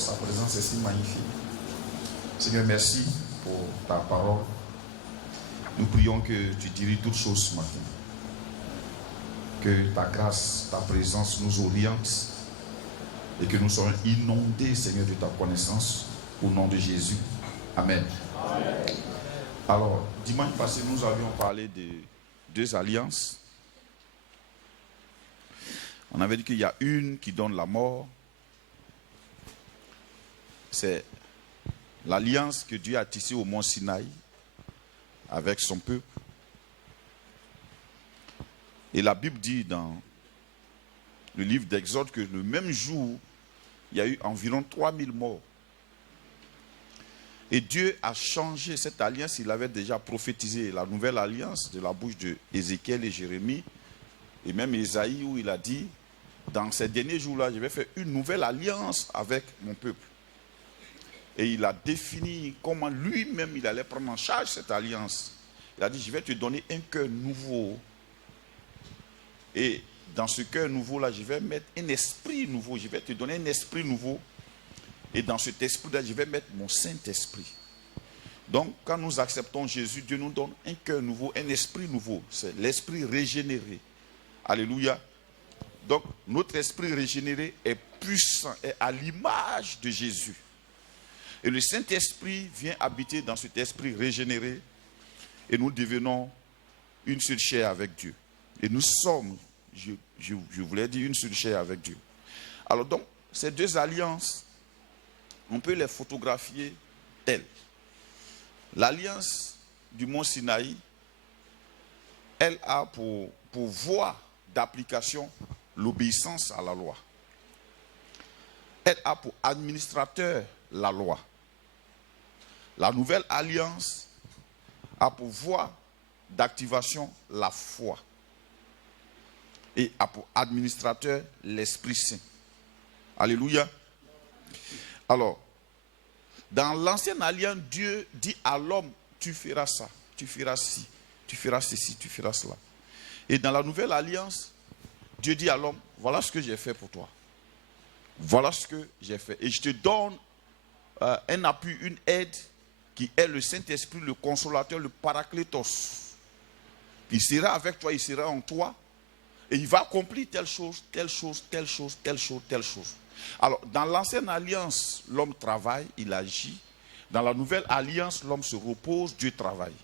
sa présence est si magnifique. Seigneur, merci pour ta parole. Nous prions que tu diriges toutes choses ce matin. Que ta grâce, ta présence nous oriente et que nous soyons inondés, Seigneur, de ta connaissance au nom de Jésus. Amen. Amen. Alors, dimanche passé, nous avions parlé de 2 alliances. On avait dit qu'il y a une qui donne la mort. C'est l'alliance que Dieu a tissée au mont Sinaï avec son peuple. Et la Bible dit dans le livre d'Exode que le même jour, il y a eu environ 3000 morts. Et Dieu a changé cette alliance. Il avait déjà prophétisé la nouvelle alliance de la bouche de Ézéchiel et Jérémie. Et même Ésaïe où il a dit, dans ces derniers jours-là, je vais faire une nouvelle alliance avec mon peuple. Et il a défini comment lui-même il allait prendre en charge cette alliance. Il a dit, je vais te donner un cœur nouveau. Et dans ce cœur nouveau-là, je vais mettre un esprit nouveau. Je vais te donner un esprit nouveau. Et dans cet esprit-là, je vais mettre mon Saint-Esprit. Donc, quand nous acceptons Jésus, Dieu nous donne un cœur nouveau, un esprit nouveau. C'est l'esprit régénéré. Alléluia. Donc, notre esprit régénéré est puissant, est à l'image de Jésus. Et le Saint-Esprit vient habiter dans cet esprit régénéré. Et nous devenons une seule chair avec Dieu. Et nous sommes, je voulais dire, une seule chair avec Dieu. Alors donc, ces 2 alliances, on peut les photographier telles. L'alliance du mont Sinaï, elle a pour voie d'application l'obéissance à la loi. Elle a pour administrateur la loi. La nouvelle alliance a pour voie d'activation la foi. Et a pour administrateur l'Esprit Saint. Alléluia. Alors, dans l'ancienne alliance, Dieu dit à l'homme, tu feras ça, tu feras ci, tu feras ceci, tu feras cela. Et dans la nouvelle alliance, Dieu dit à l'homme, voilà ce que j'ai fait pour toi. Voilà ce que j'ai fait. Et je te donne un appui, une aide qui est le Saint-Esprit, le consolateur, le paraclétos. Il sera avec toi, il sera en toi. Et il va accomplir telle chose, telle chose, telle chose, telle chose, telle chose. Alors, dans l'ancienne alliance, l'homme travaille, il agit. Dans la nouvelle alliance, l'homme se repose, Dieu travaille.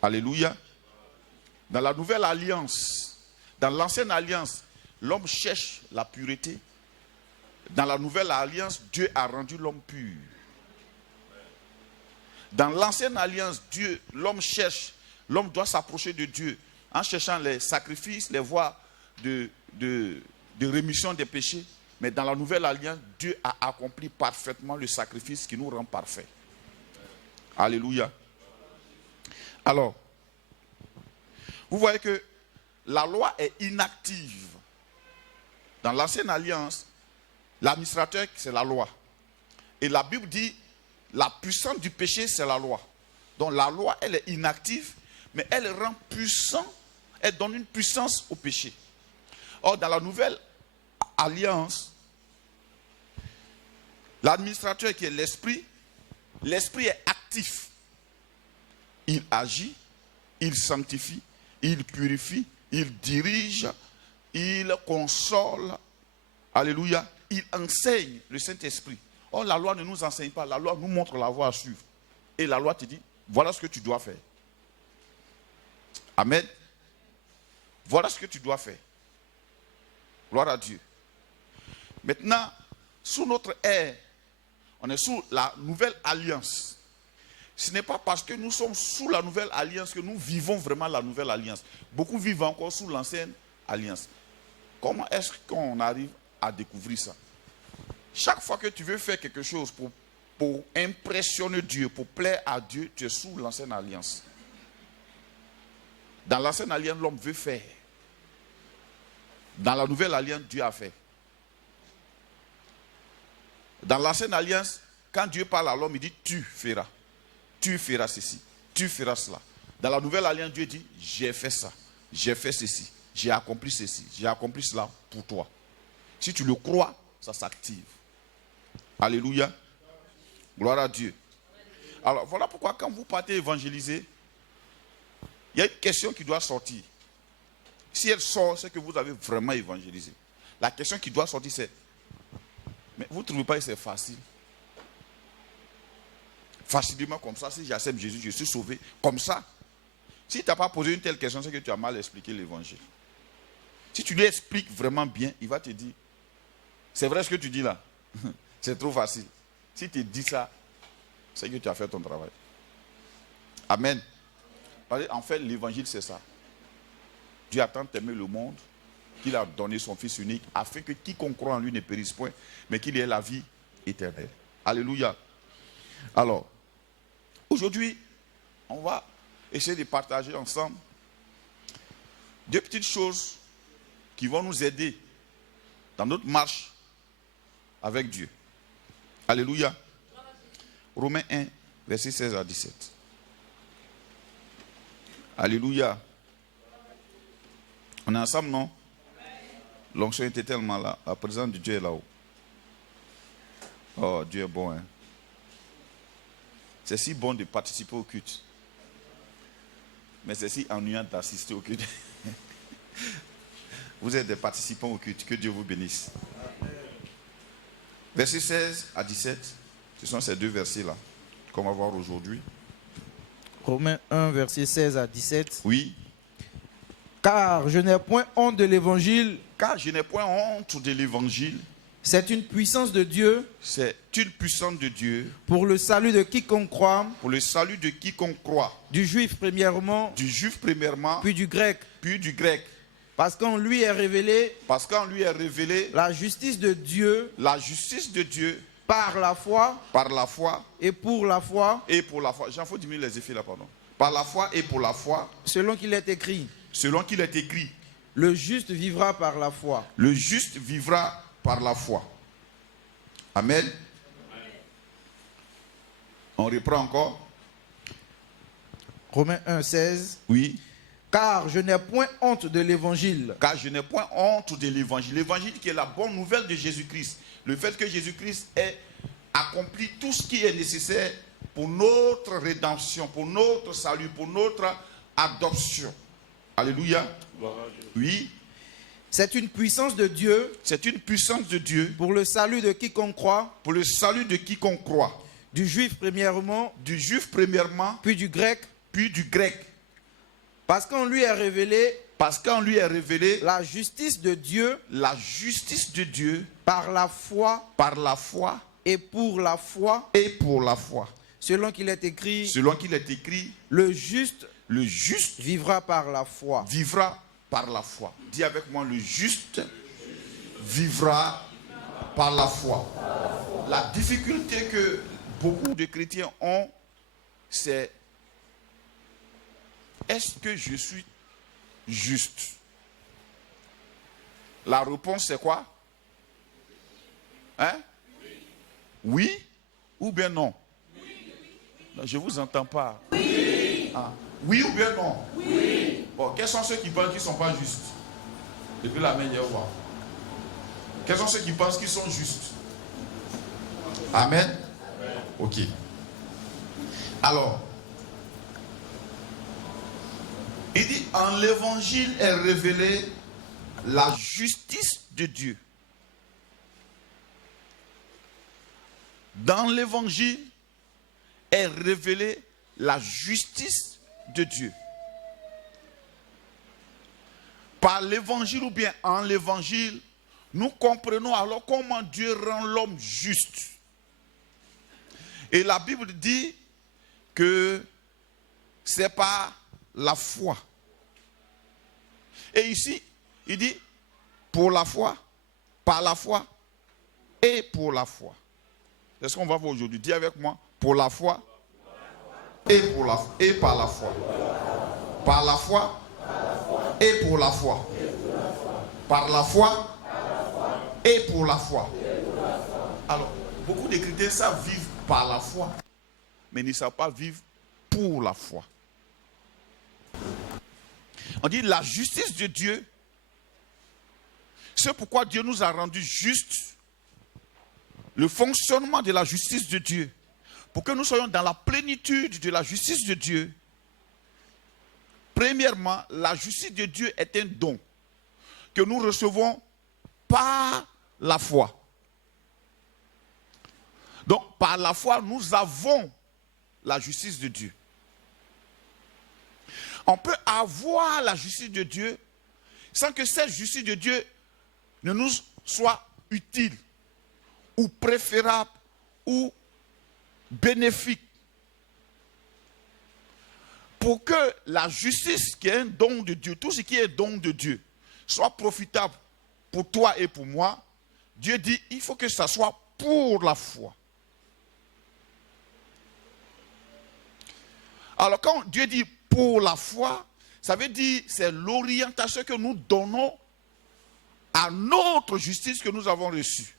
Alléluia. Dans la nouvelle alliance, dans l'ancienne alliance, l'homme cherche la pureté. Dans la nouvelle alliance, Dieu a rendu l'homme pur. Dans l'ancienne alliance, l'homme doit s'approcher de Dieu en cherchant les sacrifices, les voies de rémission des péchés. Mais dans la nouvelle alliance, Dieu a accompli parfaitement le sacrifice qui nous rend parfaits. Alléluia. Alors, vous voyez que la loi est inactive. Dans l'ancienne alliance, l'administrateur, c'est la loi. Et la Bible dit, la puissance du péché, c'est la loi. Donc la loi, elle est inactive, mais elle rend puissant, elle donne une puissance au péché. Or, dans la nouvelle alliance, l'administrateur qui est l'esprit est actif. Il agit, il sanctifie, il purifie, il dirige, il console. Alléluia. Il enseigne le Saint-Esprit. Or, la loi ne nous enseigne pas, la loi nous montre la voie à suivre. Et la loi te dit, voilà ce que tu dois faire. Amen. Voilà ce que tu dois faire. Gloire à Dieu. Maintenant, sous notre ère, on est sous la nouvelle alliance. Ce n'est pas parce que nous sommes sous la nouvelle alliance que nous vivons vraiment la nouvelle alliance. Beaucoup vivent encore sous l'ancienne alliance. Comment est-ce qu'on arrive à découvrir ça? Chaque fois que tu veux faire quelque chose pour impressionner Dieu, pour plaire à Dieu, tu es sous l'ancienne alliance. Dans l'ancienne alliance, l'homme veut faire. Dans la nouvelle alliance, Dieu a fait. Dans l'ancienne alliance, quand Dieu parle à l'homme, il dit tu feras ceci, tu feras cela. Dans la nouvelle alliance, Dieu dit j'ai fait ça, j'ai fait ceci, j'ai accompli ceci, j'ai accompli cela pour toi. Si tu le crois, ça s'active. Alléluia. Gloire à Dieu. Alors voilà pourquoi quand vous partez évangéliser, il y a une question qui doit sortir. Si elle sort, c'est que vous avez vraiment évangélisé. La question qui doit sortir, c'est, mais vous ne trouvez pas que c'est facile? Facilement comme ça, si j'accepte Jésus, je suis sauvé. Comme ça. Si tu n'as pas posé une telle question, c'est que tu as mal expliqué l'évangile. Si tu lui expliques vraiment bien, il va te dire, c'est vrai ce que tu dis là. C'est trop facile. Si tu dis ça, c'est que tu as fait ton travail. Amen. En fait, l'évangile, c'est ça. Dieu a tant aimé le monde qu'il a donné son Fils unique afin que quiconque croit en lui ne périsse point, mais qu'il ait la vie éternelle. Alléluia. Alors, aujourd'hui, on va essayer de partager ensemble deux petites choses qui vont nous aider dans notre marche avec Dieu. Alléluia. Romains 1, verset 16 à 17. Alléluia. On est ensemble, non? L'onction était tellement là. La présence de Dieu est là-haut. Oh, Dieu est bon. Hein? C'est si bon de participer au culte. Mais c'est si ennuyant d'assister au culte. Vous êtes des participants au culte. Que Dieu vous bénisse. Versets 16 à 17. Ce sont ces deux versets-là qu'on va voir aujourd'hui. Romains 1, verset 16 à 17. Oui. Car je n'ai point honte de l'évangile. Car je n'ai point honte de l'évangile. C'est une puissance de Dieu. C'est une puissance de Dieu. Pour le salut de quiconque croit. Pour le salut de quiconque croit. Du juif premièrement. Du juif premièrement. Puis du grec. Puis du grec. Parce qu'en lui est révélé. Parce qu'en lui est révélé. La justice de Dieu. La justice de Dieu. Par la foi. Par la foi. Et pour la foi. Et pour la foi. J'en faut diminuer les effets là, pardon. Par la foi et pour la foi. Selon qu'il est écrit. Selon qu'il est écrit. Le juste vivra par la foi. Le juste vivra par la foi. Amen. On reprend encore. Romains 1, 16. Oui. Car je n'ai point honte de l'évangile. Car je n'ai point honte de l'évangile. L'évangile qui est la bonne nouvelle de Jésus-Christ. Le fait que Jésus-Christ ait accompli tout ce qui est nécessaire pour notre rédemption, pour notre salut, pour notre adoption. Alléluia. Oui. C'est une puissance de Dieu. C'est une puissance de Dieu. Pour le salut de quiconque croit. Pour le salut de quiconque croit. Du juif premièrement. Du juif premièrement. Puis du grec. Puis du grec. Parce qu'en lui est révélé. Parce qu'en lui est révélé. La justice de Dieu. La justice de Dieu. Par la foi. Par la foi. Et pour la foi. Et pour la foi. Selon qu'il est écrit. Selon qu'il est écrit. Le juste. Le juste. Vivra par la foi. Vivra par la foi. Dis avec moi, le juste vivra par la foi. La difficulté que beaucoup de chrétiens ont, c'est: est-ce que je suis juste? La réponse c'est quoi? Hein? Oui ou bien non? Non, je ne vous entends pas. Ah. Oui ou bien non? Oui. Bon, quels sont ceux qui pensent qu'ils ne sont pas justes? Depuis la main hier, voir. Quels sont ceux qui pensent qu'ils sont justes? Amen. Ok. Alors, il dit, en l'évangile est révélée la justice de Dieu. Dans l'évangile est révélée la justice de Dieu. Par l'évangile ou bien en l'évangile, nous comprenons alors comment Dieu rend l'homme juste. Et la Bible dit que c'est par la foi. Et ici, il dit pour la foi, par la foi et pour la foi. C'est ce qu'on va voir aujourd'hui. Dis avec moi, pour la foi et par la foi. Par la foi et pour la foi. Par la foi et pour la foi. Alors, beaucoup de chrétiens savent vivre par la foi, mais ne savent pas vivre pour la foi. On dit la justice de Dieu. C'est pourquoi Dieu nous a rendus justes. le fonctionnement de la justice de Dieu, pour que nous soyons dans la plénitude de la justice de Dieu, premièrement, la justice de Dieu est un don que nous recevons par la foi. Donc, par la foi, nous avons la justice de Dieu. On peut avoir la justice de Dieu sans que cette justice de Dieu ne nous soit utile ou préférable ou bénéfique. Pour que la justice qui est un don de Dieu, tout ce qui est don de Dieu, soit profitable pour toi et pour moi, Dieu dit il faut que ça soit pour la foi. Alors quand Dieu dit pour la foi, ça veut dire c'est l'orientation que nous donnons à notre justice que nous avons reçue.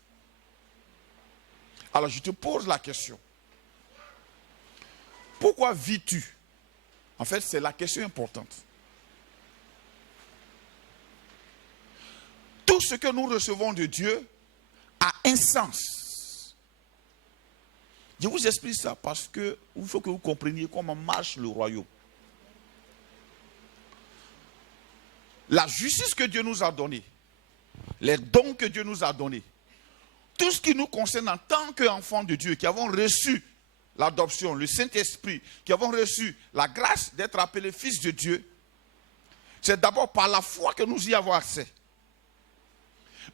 Alors je te pose la question. Pourquoi vis-tu? En fait, c'est la question importante. Tout ce que nous recevons de Dieu a un sens. Je vous explique ça parce qu'il faut que vous compreniez comment marche le royaume. La justice que Dieu nous a donnée, les dons que Dieu nous a donnés, tout ce qui nous concerne en tant qu'enfants de Dieu, qui avons reçu l'adoption, le Saint-Esprit, qui avons reçu la grâce d'être appelés fils de Dieu, c'est d'abord par la foi que nous y avons accès.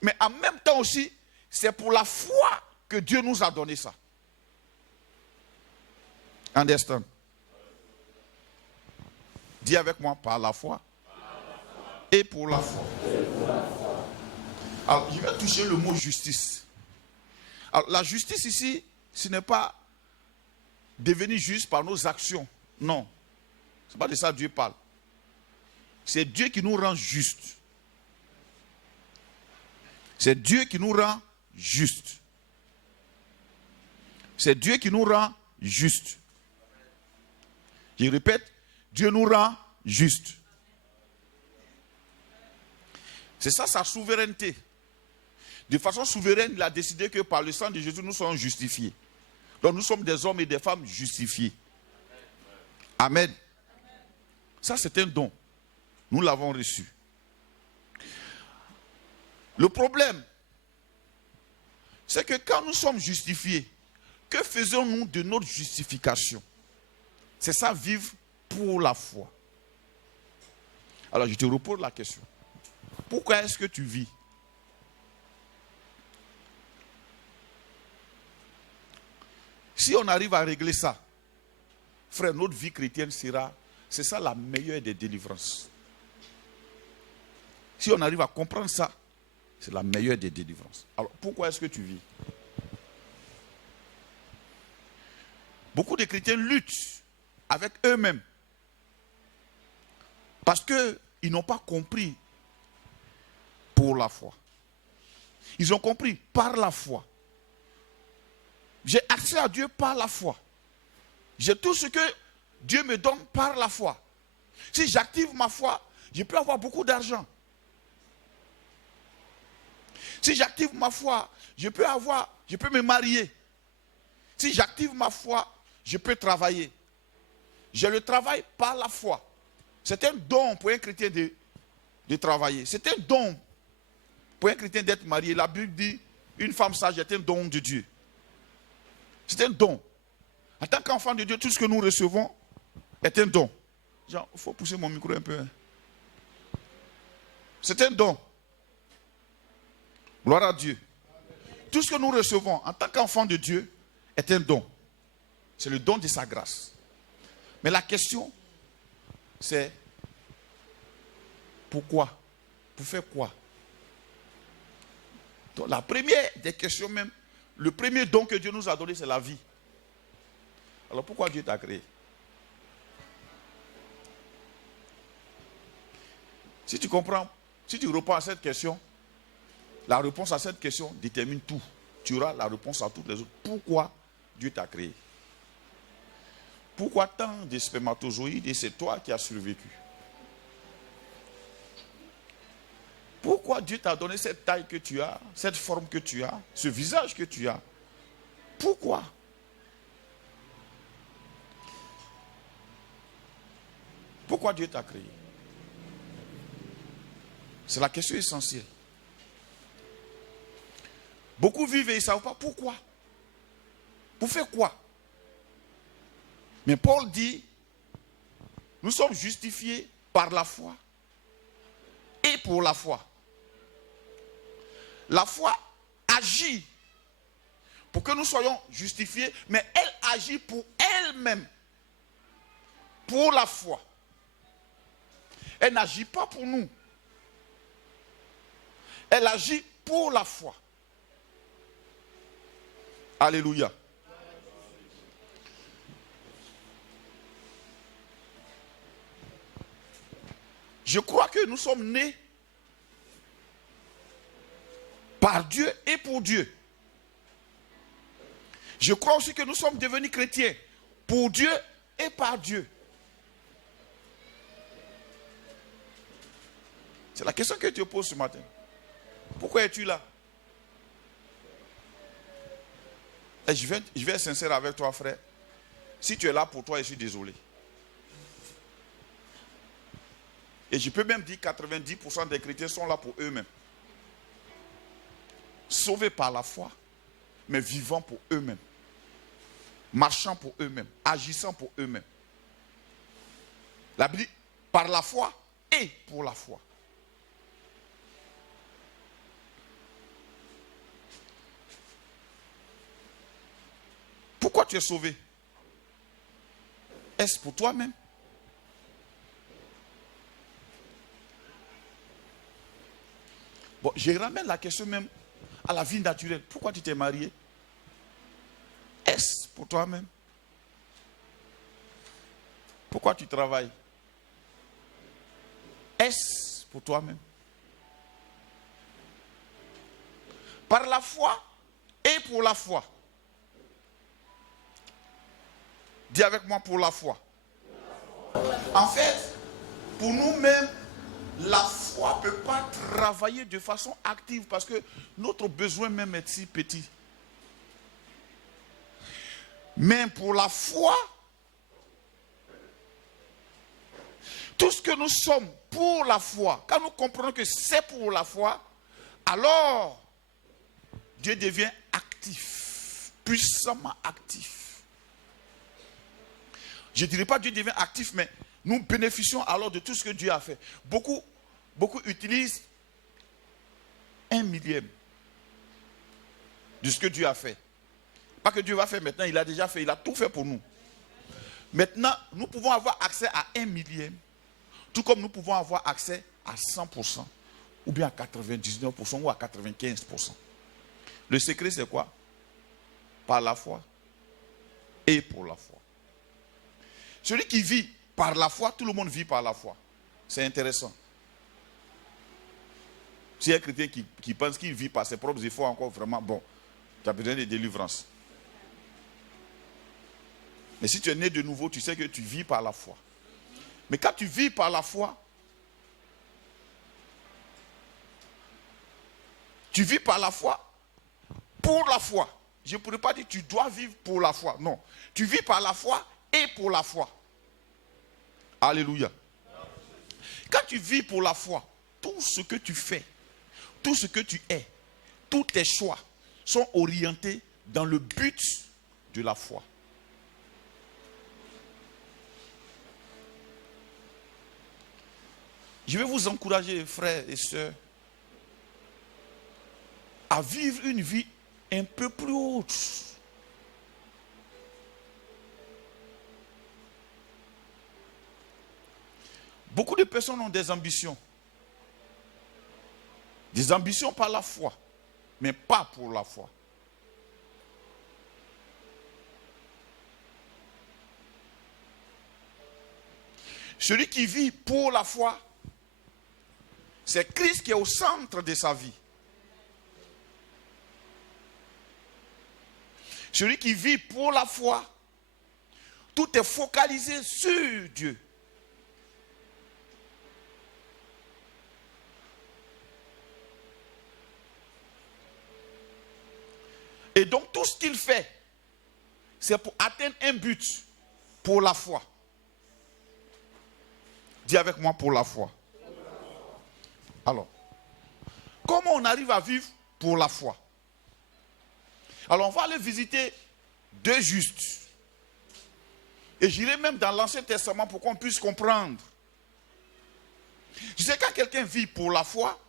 Mais en même temps aussi, c'est pour la foi que Dieu nous a donné ça. Understand? Dis avec moi, par la foi et pour la foi. Alors, je vais toucher le mot justice. Alors, la justice ici, ce n'est pas devenir juste par nos actions. Non. Ce n'est pas de ça que Dieu parle. C'est Dieu qui nous rend juste. C'est Dieu qui nous rend juste. C'est Dieu qui nous rend juste. Je répète, Dieu nous rend juste. C'est ça sa souveraineté. De façon souveraine, il a décidé que par le sang de Jésus, nous sommes justifiés. Donc nous sommes des hommes et des femmes justifiés. Amen. Ça, c'est un don. Nous l'avons reçu. Le problème, c'est que quand nous sommes justifiés, que faisons-nous de notre justification? C'est ça, vivre pour la foi. Alors, je te repose la question. Pourquoi est-ce que tu vis? Si on arrive à régler ça, frère, notre vie chrétienne sera, c'est ça la meilleure des délivrances. Si on arrive à comprendre ça, c'est la meilleure des délivrances. Alors, pourquoi est-ce que tu vis? Beaucoup de chrétiens luttent avec eux-mêmes parce qu'ils n'ont pas compris pour la foi. Ils ont compris par la foi. J'ai accès à Dieu par la foi. J'ai tout ce que Dieu me donne par la foi. Si j'active ma foi, je peux avoir beaucoup d'argent. Si j'active ma foi, je peux me marier. Si j'active ma foi, je peux travailler. Je le travaille par la foi. C'est un don pour un chrétien de travailler. C'est un don pour un chrétien d'être marié. La Bible dit, une femme sage est un don de Dieu. C'est un don. En tant qu'enfant de Dieu, tout ce que nous recevons est un don. Genre, il faut pousser mon micro un peu. C'est un don. Gloire à Dieu. Tout ce que nous recevons en tant qu'enfant de Dieu est un don. C'est le don de sa grâce. Mais la question, c'est pourquoi? Pour faire quoi? Donc, la première des questions même, le premier don que Dieu nous a donné, c'est la vie. Alors pourquoi Dieu t'a créé? Si tu comprends, si tu réponds à cette question, la réponse à cette question détermine tout. Tu auras la réponse à toutes les autres. Pourquoi Dieu t'a créé? Pourquoi tant de spermatozoïdes et c'est toi qui as survécu? Pourquoi Dieu t'a donné cette taille que tu as, cette forme que tu as, ce visage que tu as? Pourquoi? Pourquoi Dieu t'a créé? C'est la question essentielle. Beaucoup vivent et ils ne savent pas pourquoi. Pour faire quoi? Mais Paul dit, nous sommes justifiés par la foi et pour la foi. La foi agit pour que nous soyons justifiés, mais elle agit pour elle-même, pour la foi. Elle n'agit pas pour nous. Elle agit pour la foi. Alléluia. Je crois que nous sommes nés par Dieu et pour Dieu. Je crois aussi que nous sommes devenus chrétiens pour Dieu et par Dieu. C'est la question que tu poses ce matin. Pourquoi es-tu là? Et je vais être sincère avec toi, frère. Si tu es là pour toi, je suis désolé. Et je peux même dire que 90% des chrétiens sont là pour eux-mêmes. Sauvés par la foi, mais vivant pour eux-mêmes. Marchant pour eux-mêmes, agissant pour eux-mêmes. La Bible dit, par la foi et pour la foi. Pourquoi tu es sauvé? Est-ce pour toi-même? Bon, je ramène la question même à la vie naturelle. Pourquoi tu t'es marié? Est-ce pour toi-même? Pourquoi tu travailles? Est-ce pour toi-même? Par la foi et pour la foi. Dis avec moi, pour la foi. En fait, pour nous-mêmes, la foi ne peut pas travailler de façon active parce que notre besoin même est si petit. Mais pour la foi, tout ce que nous sommes pour la foi, quand nous comprenons que c'est pour la foi, alors Dieu devient actif, puissamment actif. Je ne dirais pas Dieu devient actif, mais nous bénéficions alors de tout ce que Dieu a fait. Beaucoup utilisent 1/1000 de ce que Dieu a fait. Pas que Dieu va faire maintenant, il a déjà fait, il a tout fait pour nous. Maintenant, nous pouvons avoir accès à 1/1000, tout comme nous pouvons avoir accès à 100%, ou bien à 99%, ou à 95%. Le secret, c'est quoi? Par la foi et pour la foi. Celui qui vit par la foi, tout le monde vit par la foi. C'est intéressant. Si un chrétien qui pense qu'il vit par ses propres efforts, encore vraiment, bon, tu as besoin de délivrance. Mais si tu es né de nouveau, tu sais que tu vis par la foi. Mais quand tu vis par la foi, tu vis par la foi pour la foi. Je ne pourrais pas dire que tu dois vivre pour la foi. Non. Tu vis par la foi et pour la foi. Alléluia. Quand tu vis pour la foi, tout ce que tu fais, tout ce que tu es, tous tes choix sont orientés dans le but de la foi. Je vais vous encourager, frères et sœurs, à vivre une vie un peu plus haute. Beaucoup de personnes ont des ambitions. Des ambitions par la foi, mais pas pour la foi. Celui qui vit pour la foi, c'est Christ qui est au centre de sa vie. Celui qui vit pour la foi, tout est focalisé sur Dieu. Et donc tout ce qu'il fait, c'est pour atteindre un but, pour la foi. Dis avec moi, pour la foi. Alors, comment on arrive à vivre pour la foi? Alors, on va aller visiter deux justes. Et j'irai même dans l'Ancien Testament pour qu'on puisse comprendre. Je sais, quand quelqu'un vit pour la foi,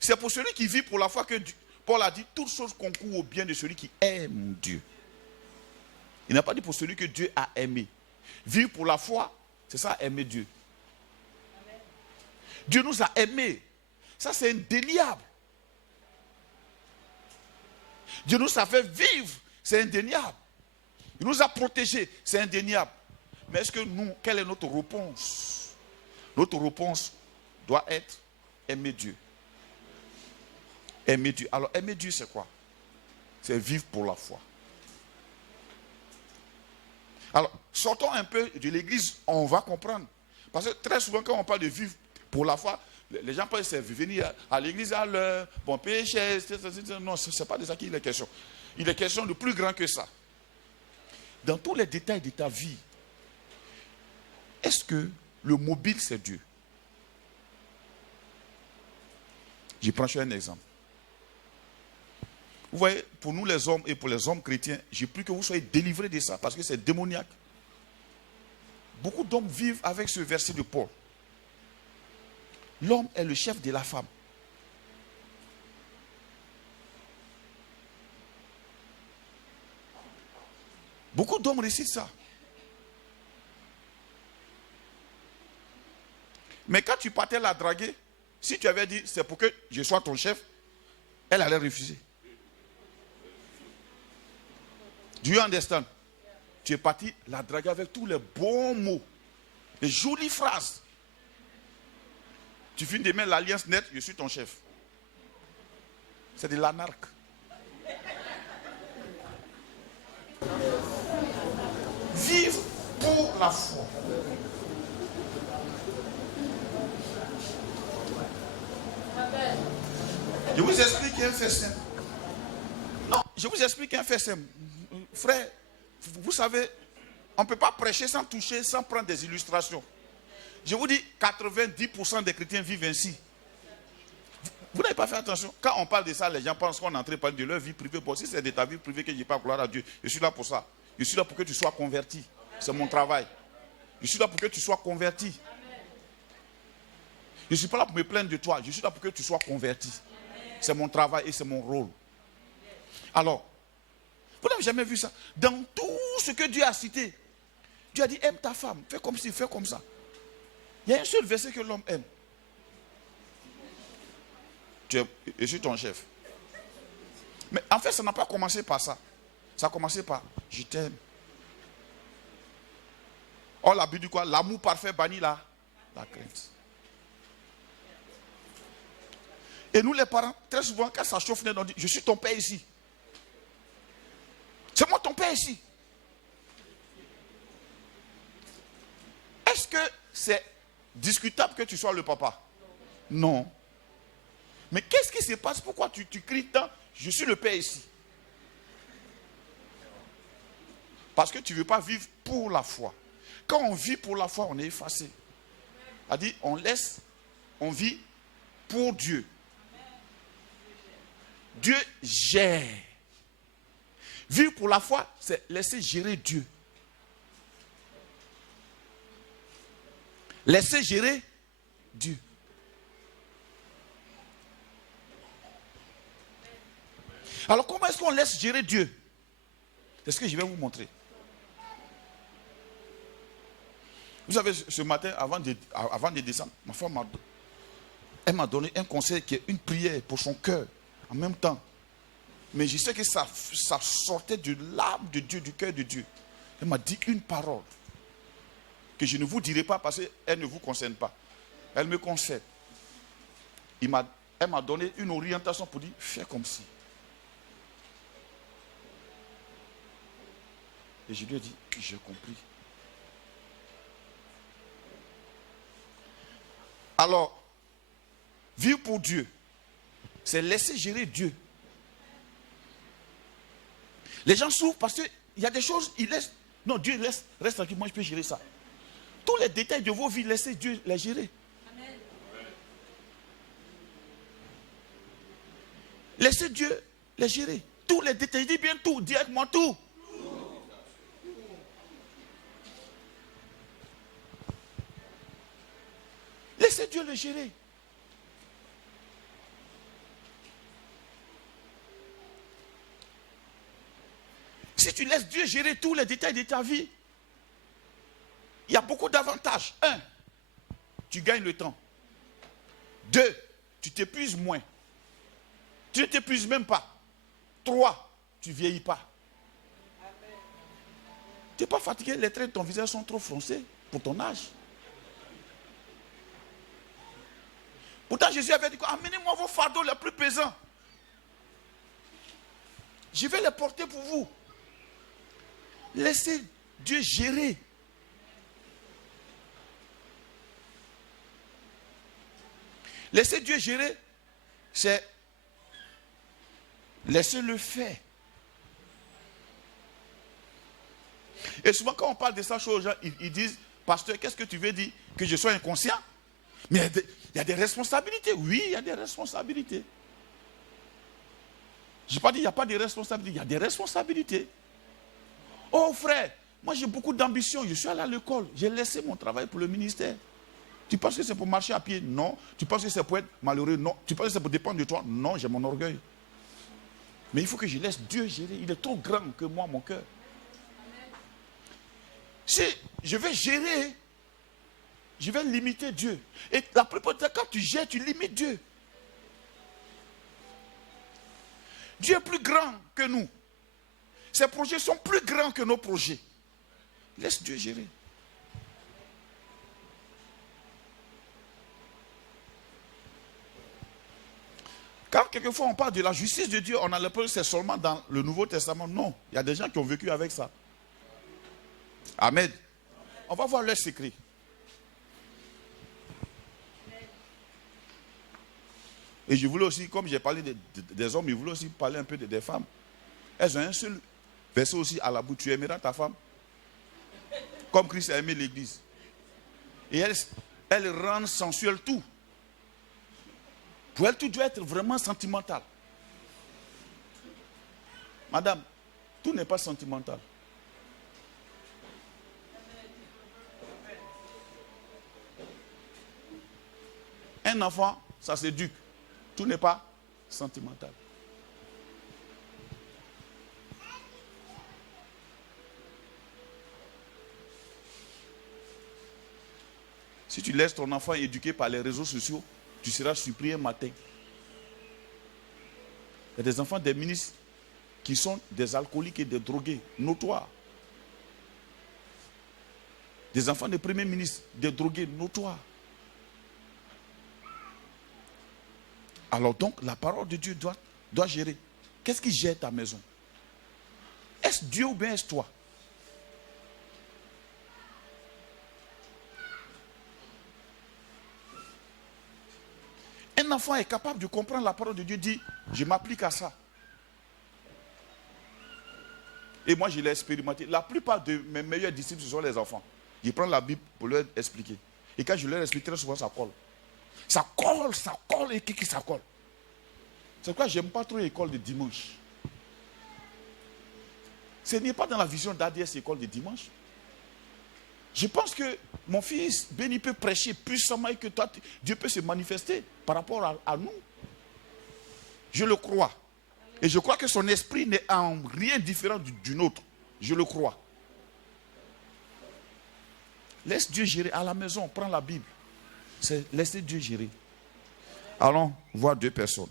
c'est pour celui qui vit pour la foi que Paul a dit, toutes choses concourent au bien de celui qui aime Dieu. Il n'a pas dit pour celui que Dieu a aimé. Vivre pour la foi, c'est ça, aimer Dieu. Amen. Dieu nous a aimés. Ça, c'est indéniable. Dieu nous a fait vivre, c'est indéniable. Il nous a protégés, c'est indéniable. Mais est-ce que nous, quelle est notre réponse? Notre réponse doit être aimer Dieu. Aimer Dieu. Alors, aimer Dieu, c'est quoi? C'est vivre pour la foi. Alors, sortons un peu de l'église, on va comprendre. Parce que très souvent, quand on parle de vivre pour la foi, les gens pensent venir à l'église à l'heure, bon, péché, non, ce n'est pas de ça qu'il est question. Il est question de plus grand que ça. Dans tous les détails de ta vie, est-ce que le mobile, c'est Dieu? Je prends un exemple. Vous voyez, pour nous les hommes et pour les hommes chrétiens, j'ai pris que vous soyez délivrés de ça parce que c'est démoniaque. Beaucoup d'hommes vivent avec ce verset de Paul. L'homme est le chef de la femme. Beaucoup d'hommes récitent ça. Mais quand tu partais la draguer, si tu avais dit c'est pour que je sois ton chef, elle allait refuser. Do you understand? Tu es parti la draguer avec tous les bons mots, les jolies phrases. Tu finis de mettre l'alliance nette, je suis ton chef. C'est de l'anarque. Vivre pour la foi. Je vous explique un fait simple. Non, je vous explique un fait simple. Frère, vous savez, on ne peut pas prêcher sans toucher, sans prendre des illustrations. Je vous dis, 90% des chrétiens vivent ainsi. Vous n'avez pas fait attention. Quand on parle de ça, les gens pensent qu'on est en train de parler de leur vie privée. Bon, si c'est de ta vie privée que je parle, gloire à Dieu, je suis là pour ça. Je suis là pour que tu sois converti. C'est mon travail. Je suis là pour que tu sois converti. Je ne suis pas là pour me plaindre de toi. Je suis là pour que tu sois converti. C'est mon travail et c'est mon rôle. Alors, vous n'avez jamais vu ça. Dans tout ce que Dieu a cité, Dieu a dit, aime ta femme, fais comme ci, fais comme ça. Il y a un seul verset que l'homme aime. Je suis ton chef. Mais en fait, ça n'a pas commencé par ça. Ça a commencé par, je t'aime. Or, la Bible dit quoi? L'amour parfait bannit la crainte. Et nous les parents, très souvent, quand ça chauffe, on dit, je suis ton père ici. C'est moi ton père ici. Est-ce que c'est discutable que tu sois le papa? Non. Mais qu'est-ce qui se passe? Pourquoi tu cries tant? Je suis le père ici. Parce que tu ne veux pas vivre pour la foi. Quand on vit pour la foi, on est effacé. C'est-à-dire, on vit pour Dieu. Dieu gère. Vivre pour la foi, c'est laisser gérer Dieu. Laisser gérer Dieu. Alors comment est-ce qu'on laisse gérer Dieu? C'est ce que je vais vous montrer. Vous savez, ce matin, avant de descendre, ma femme m'a donné un conseil qui est une prière pour son cœur en même temps. Mais je sais que ça sortait de l'âme de Dieu, du cœur de Dieu. Elle m'a dit une parole que je ne vous dirai pas parce qu'elle ne vous concerne pas. Elle me concerne. Elle m'a donné une orientation pour dire, fais comme ci. Et je lui ai dit, j'ai compris. Alors, vivre pour Dieu, c'est laisser gérer Dieu. Les gens souffrent parce il y a des choses, il laisse. Non, Dieu laisse, reste tranquille, moi je peux gérer ça. Tous les détails de vos vies, laissez Dieu les gérer. Amen. Laissez Dieu les gérer. Tous les détails, dis bien tout, dis avec moi tout. Laissez Dieu le gérer. Si tu laisses Dieu gérer tous les détails de ta vie, il y a beaucoup d'avantages. 1, tu gagnes le temps. 2, tu t'épuises moins. Tu ne t'épuises même pas. 3, tu ne vieillis pas. Tu n'es pas fatigué, les traits de ton visage sont trop foncés pour ton âge. Pourtant Jésus avait dit quoi? Amenez-moi vos fardeaux les plus pesants. Je vais les porter pour vous. Laissez Dieu gérer. Laissez Dieu gérer, c'est laissez-le faire. Et souvent quand on parle de ça aux gens, ils disent, pasteur, qu'est-ce que tu veux dire? Que je sois inconscient? Mais il y a des responsabilités. Oui, il y a des responsabilités. Je n'ai pas dit qu'il n'y a pas de responsabilités. Il y a des responsabilités. Oh frère, moi j'ai beaucoup d'ambition. Je suis allé à l'école. J'ai laissé mon travail pour le ministère. Tu penses que c'est pour marcher à pied? Non. Tu penses que c'est pour être malheureux? Non. Tu penses que c'est pour dépendre de toi? Non, j'ai mon orgueil. Mais il faut que je laisse Dieu gérer. Il est trop grand que moi, mon cœur. Si je vais gérer, je vais limiter Dieu. Et la plupart du temps, quand tu gères, tu limites Dieu. Dieu est plus grand que nous. Ses projets sont plus grands que nos projets. Laisse Dieu gérer. Quand quelquefois on parle de la justice de Dieu, on a l'impression que c'est seulement dans le Nouveau Testament. Non, il y a des gens qui ont vécu avec ça. Amen. On va voir leur secret. Et je voulais aussi, comme j'ai parlé des hommes, je voulais aussi parler un peu des femmes. Elles ont un seul verset aussi à la bouche. Tu aimeras ta femme comme Christ a aimé l'église. Et elle rend sensuel tout. Pour elle, tout doit être vraiment sentimental. Madame, tout n'est pas sentimental. Un enfant, ça s'éduque. Tout n'est pas sentimental. Si tu laisses ton enfant éduquer par les réseaux sociaux, tu seras surpris un matin. Il y a des enfants des ministres qui sont des alcooliques et des drogués, notoires. Des enfants des premiers ministres, des drogués, notoires. Alors donc, la parole de Dieu doit gérer. Qu'est-ce qui gère ta maison? Est-ce Dieu ou bien est-ce toi? Un enfant est capable de comprendre la parole de Dieu, dit, je m'applique à ça. Et moi, je l'ai expérimenté. La plupart de mes meilleurs disciples, ce sont les enfants. Je prends la Bible pour leur expliquer. Et quand je leur explique, très souvent, ça colle. Ça colle, et qui ça colle. C'est pourquoi je n'aime pas trop l'école de dimanche. Ce n'est pas dans la vision d'ADS, l'école de dimanche. Je pense que mon fils béni peut prêcher puissamment et que toi, Dieu peut se manifester par rapport à nous. Je le crois. Et je crois que son esprit n'est en rien différent du nôtre. Je le crois. Laisse Dieu gérer. À la maison, prends la Bible. C'est laisser Dieu gérer. Allons voir 2 personnes.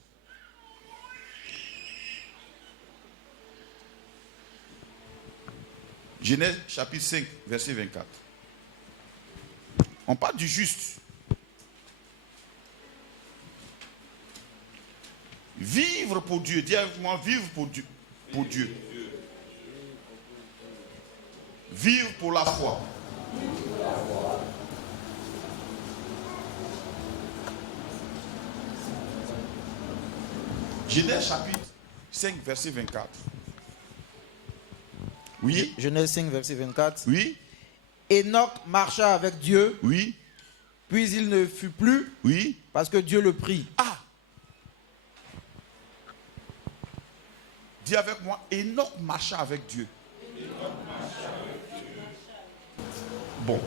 Genèse chapitre 5, verset 24. On parle du juste. Vivre pour Dieu. Dis avec moi, vivre pour Dieu. Pour Dieu. Vivre pour la foi. Genèse chapitre 5, verset 24. Oui. Genèse 5, verset 24. Oui. Enoch marcha avec Dieu, Oui. puis il ne fut plus, Oui. parce que Dieu le prit. Ah. Dis avec moi, Enoch marcha avec Dieu. Bon.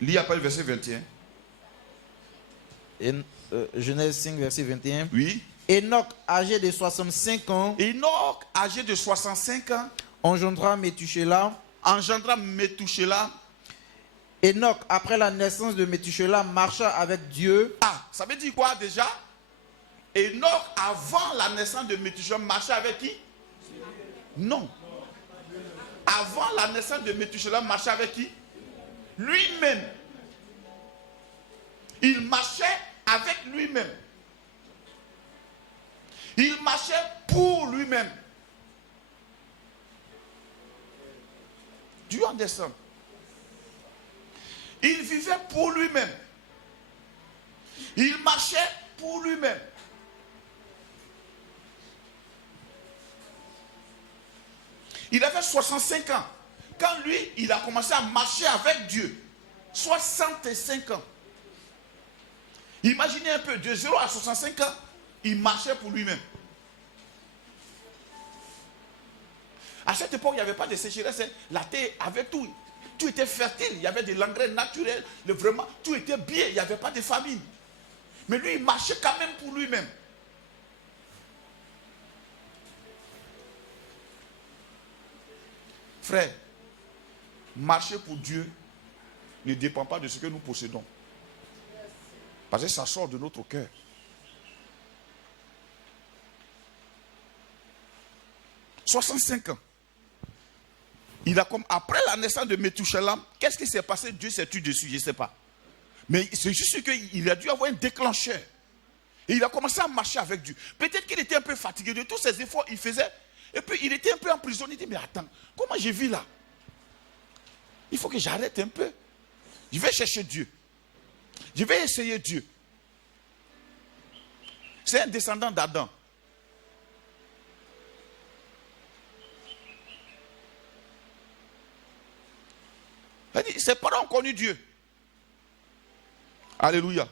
Lis après le verset 21. Genèse 5, verset 21. Oui. Enoch, âgé de 65 ans, Enoch, âgé de 65 ans, engendra Métuchéla. engendra Métouchéla. Enoch, après la naissance de Métuchéla, marcha avec Dieu. Ah, ça veut dire quoi déjà? Enoch, avant la naissance de Métouchéla, marchait avec qui? Non. Avant la naissance de Métouchéla, marchait avec qui? Lui-même. Il marchait avec lui-même. Il marchait pour lui-même. Tu understand? Il vivait pour lui-même. Il marchait pour lui-même. Il avait 65 ans. Quand lui, il a commencé à marcher avec Dieu. 65 ans. Imaginez un peu, de 0 à 65 ans, il marchait pour lui-même. À cette époque, il n'y avait pas de sécheresse. La terre avait tout. Tout était fertile. Il y avait de l'engrais naturel. Vraiment, tout était bien. Il n'y avait pas de famine. Mais lui, il marchait quand même pour lui-même. Frère, marcher pour Dieu ne dépend pas de ce que nous possédons. Parce que ça sort de notre cœur. « 65 ans. Il a comme après la naissance de Métouchélam, qu'est-ce qui s'est passé? Dieu s'est tué dessus, je ne sais pas. Mais c'est juste qu'il a dû avoir un déclencheur. Et il a commencé à marcher avec Dieu. Peut-être qu'il était un peu fatigué de tous ces efforts qu'il faisait. Et puis il était un peu emprisonné. Il dit, mais attends, comment je vis là? Il faut que j'arrête un peu. Je vais chercher Dieu. Je vais essayer Dieu. C'est un descendant d'Adam. Ses parents ont connu Dieu. Alléluia.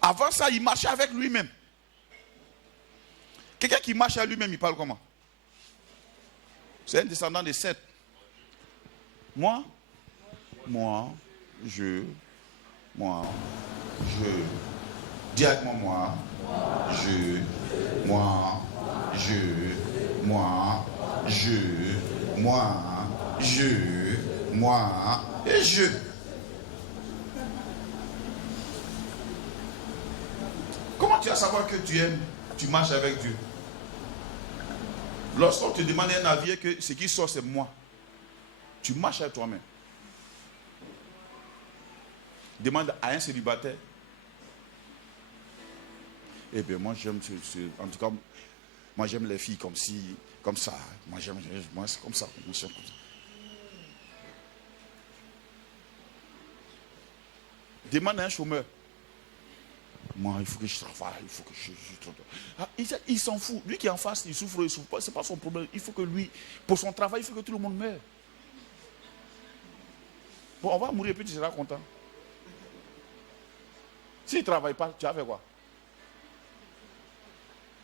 Avant ça, il marchait avec lui-même. Quelqu'un qui marche avec lui-même, il parle comment? C'est un descendant de Seth. Moi, je. Dis avec moi, je, et je. Comment tu vas savoir que tu aimes, tu marches avec Dieu? Lorsqu'on te demande un avis et que ce qui sort c'est moi, tu marches avec toi-même. Demande à un célibataire. Eh bien, moi j'aime, en tout cas, moi j'aime les filles comme si, comme ça. Moi c'est comme ça. Demande à un chômeur. Moi, il faut que je travaille, il faut que je il s'en fout. Lui qui est en face, il souffre pas, c'est pas son problème. Il faut que lui, pour son travail, il faut que tout le monde meure. Bon, on va mourir et puis tu seras content. S'il ne travaille pas, tu as fait quoi?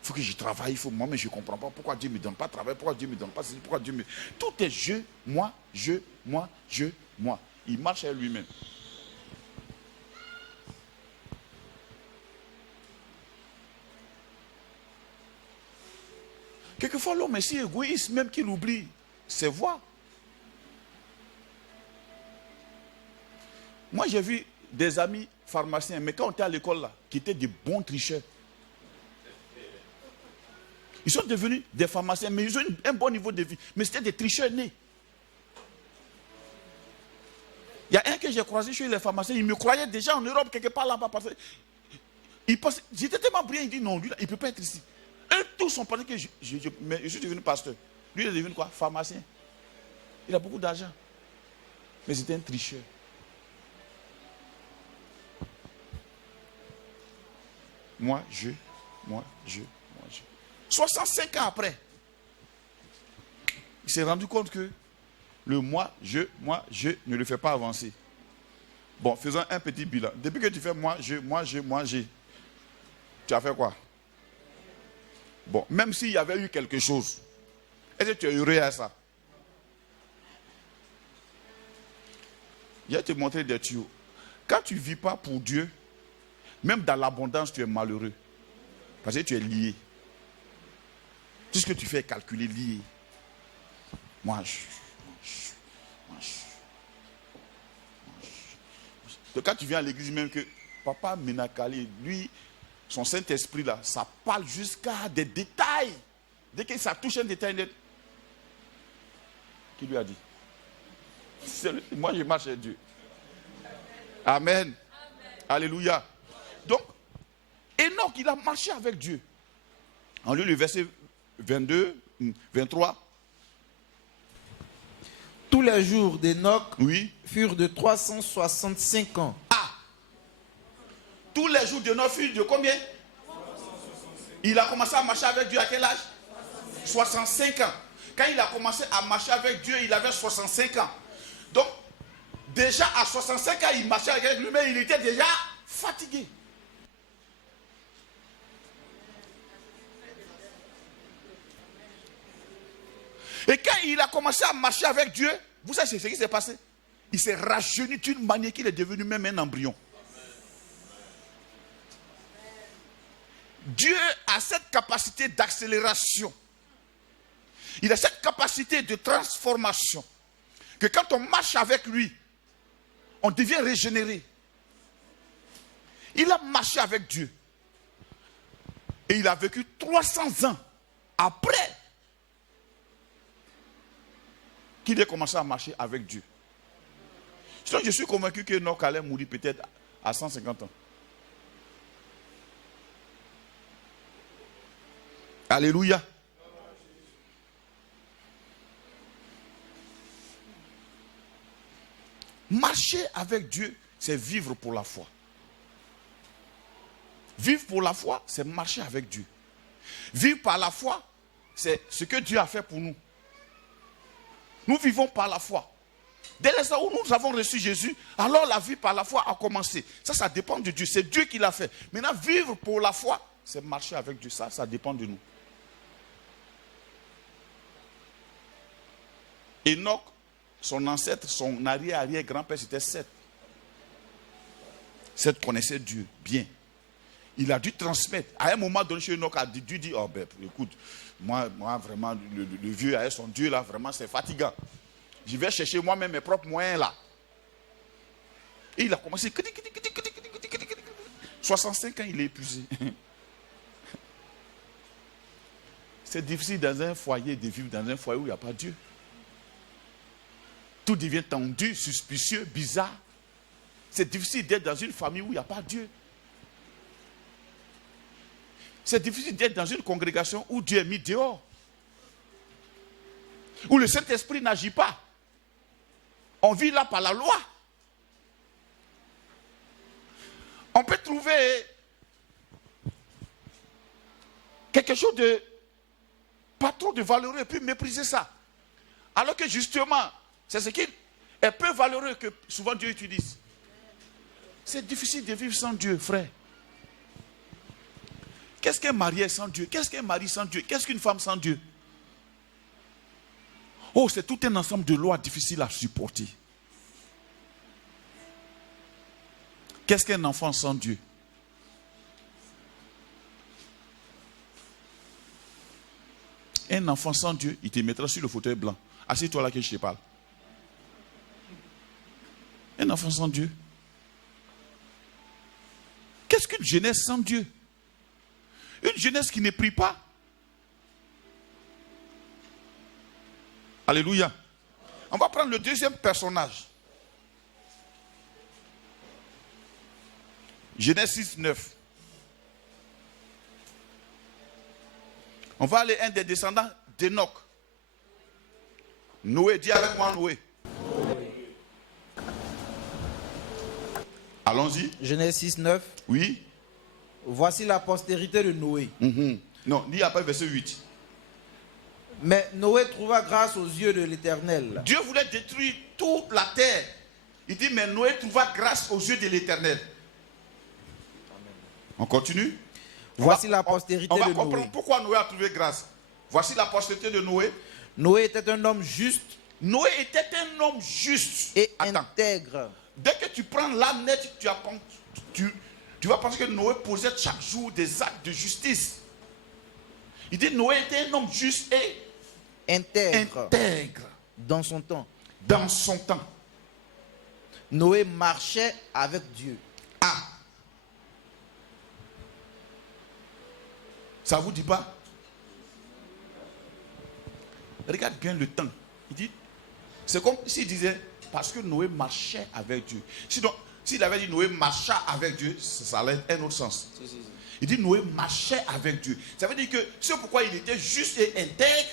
Il faut que je travaille, moi, mais je ne comprends pas pourquoi Dieu ne me donne pas de travail, pourquoi Dieu ne me donne pas ceci, pourquoi Dieu me... Tout est je, moi. Il marche avec lui-même. Quelquefois, l'homme est si égoïste, même qu'il oublie ses voix. Moi, j'ai vu des amis pharmaciens, mais quand on était à l'école là, qui étaient des bons tricheurs. Ils sont devenus des pharmaciens, mais ils ont un bon niveau de vie. Mais c'était des tricheurs nés. Il y a un que j'ai croisé chez les pharmaciens, il me croyait déjà en Europe, quelque part là-bas. J'étais tellement brillant, il dit non, lui, là, il ne peut pas être ici. Eux tous ont pensé que je suis devenu pasteur. Lui, il est devenu quoi? Pharmacien. Il a beaucoup d'argent. Mais c'était un tricheur. moi, je. 65 ans après, il s'est rendu compte que le moi, je ne le fait pas avancer. Bon, faisons un petit bilan. Depuis que tu fais moi, je, tu as fait quoi? Bon, même s'il y avait eu quelque chose, est-ce que tu es heureux à ça? Je vais te montrer des tuyaux. Quand tu ne vis pas pour Dieu, même dans l'abondance, tu es malheureux. Parce que tu es lié. Tout ce que tu fais est calculé, lié. Donc quand tu viens à l'église, même que Papa Ménacalé, lui, son Saint-Esprit là, ça parle jusqu'à des détails. Dès que ça touche un détail net, qui lui a dit? Moi, je marche avec Dieu. Amen. Alléluia. Donc, Enoch, il a marché avec Dieu. On lit le verset 22, 23. Tous les jours d'Enoch Oui. furent de 365 ans. Ah! Tous les jours d'Enoch furent de combien? Il a commencé à marcher avec Dieu à quel âge? 65 ans. Quand il a commencé à marcher avec Dieu, il avait 65 ans. Donc, déjà à 65 ans, il marchait avec lui, mais il était déjà fatigué. Et quand il a commencé à marcher avec Dieu, vous savez ce qui s'est passé? Il s'est rajeuni d'une manière qu'il est devenu même un embryon. Dieu a cette capacité d'accélération. Il a cette capacité de transformation. Que quand on marche avec lui, on devient régénéré. Il a marché avec Dieu. Et il a vécu 300 ans après qu'il ait commencé à marcher avec Dieu. Je suis convaincu que Enoch allait mourir peut-être à 150 ans. Alléluia. Marcher avec Dieu, c'est vivre pour la foi. Vivre pour la foi, c'est marcher avec Dieu. Vivre par la foi, c'est ce que Dieu a fait pour nous. Nous vivons par la foi. Dès l'instant où nous avons reçu Jésus, alors la vie par la foi a commencé. Ça dépend de Dieu. C'est Dieu qui l'a fait. Maintenant, vivre pour la foi, c'est marcher avec Dieu. Ça dépend de nous. Enoch, son ancêtre, son arrière-grand-père, c'était Seth. Seth connaissait Dieu bien. Il a dû transmettre. À un moment donné, chez Enoch, Dieu dit, oh ben, écoute, moi vraiment, le vieux avec son Dieu là, vraiment, c'est fatigant. Je vais chercher moi-même mes propres moyens là. Et il a commencé. 65 ans, il est épuisé. C'est difficile dans un foyer de vivre dans un foyer où il n'y a pas Dieu. Tout devient tendu, suspicieux, bizarre. C'est difficile d'être dans une famille où il n'y a pas Dieu. C'est difficile d'être dans une congrégation où Dieu est mis dehors. Où le Saint-Esprit n'agit pas. On vit là par la loi. On peut trouver quelque chose de pas trop de valeureux et puis mépriser ça. Alors que justement, c'est ce qui est peu valeureux que souvent Dieu utilise. C'est difficile de vivre sans Dieu, frère. Qu'est-ce qu'un marié sans Dieu? Qu'est-ce qu'un mari sans Dieu? Qu'est-ce qu'une femme sans Dieu? Oh, c'est tout un ensemble de lois difficiles à supporter. Qu'est-ce qu'un enfant sans Dieu? Un enfant sans Dieu, il te mettra sur le fauteuil blanc. Assieds-toi là que je te parle. Un enfant sans Dieu. Qu'est-ce qu'une jeunesse sans Dieu? Une jeunesse qui ne prie pas. Alléluia. On va prendre le deuxième personnage. Genèse 6, 9. On va aller à un des descendants d'Enoch. Noé, dis avec moi Noé. Allons-y. Genèse 6, 9. Oui. Voici la postérité de Noé. Non, lis après verset 8. Mais Noé trouva grâce aux yeux de l'Éternel. Dieu voulait détruire toute la terre. Il dit, mais Noé trouva grâce aux yeux de l'Éternel. On continue. Voici la postérité on va de comprendre Noé. pourquoi Noé a trouvé grâce. Voici la postérité de Noé. Noé était un homme juste Noé était un homme juste. et Attends. intègre. Dès que tu prends l'âme nette, tu vas penser que Noé posait chaque jour des actes de justice. Il dit Noé était un homme juste et Intègre dans son temps. Dans son temps. Noé marchait avec Dieu. Ah. Ça vous dit pas? Regarde bien le temps. Il dit, c'est comme s'il disait, parce que Noé marchait avec Dieu. Sinon, s'il avait dit Noé marcha avec Dieu, ça allait un autre sens. Il dit Noé marchait avec Dieu. Ça veut dire que c'est pourquoi il était juste et intègre,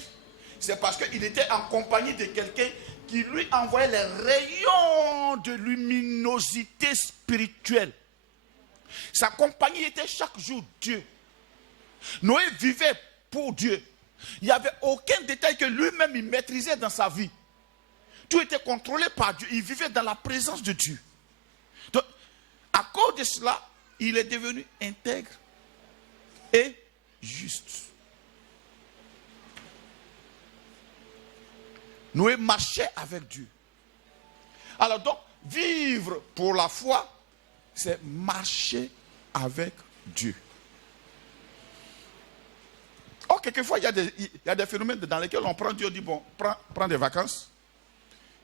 c'est parce qu'il était en compagnie de quelqu'un qui lui envoyait les rayons de luminosité spirituelle. Sa compagnie était chaque jour Dieu. Noé vivait pour Dieu. Il n'y avait aucun détail que lui-même il maîtrisait dans sa vie. Tout était contrôlé par Dieu. Il vivait dans la présence de Dieu. Donc, à cause de cela, il est devenu intègre et juste. Noé marchait avec Dieu. Alors donc, vivre pour la foi, c'est marcher avec Dieu. Or, quelquefois, il y a des phénomènes dans lesquels on prend Dieu, on dit, bon, prends des vacances,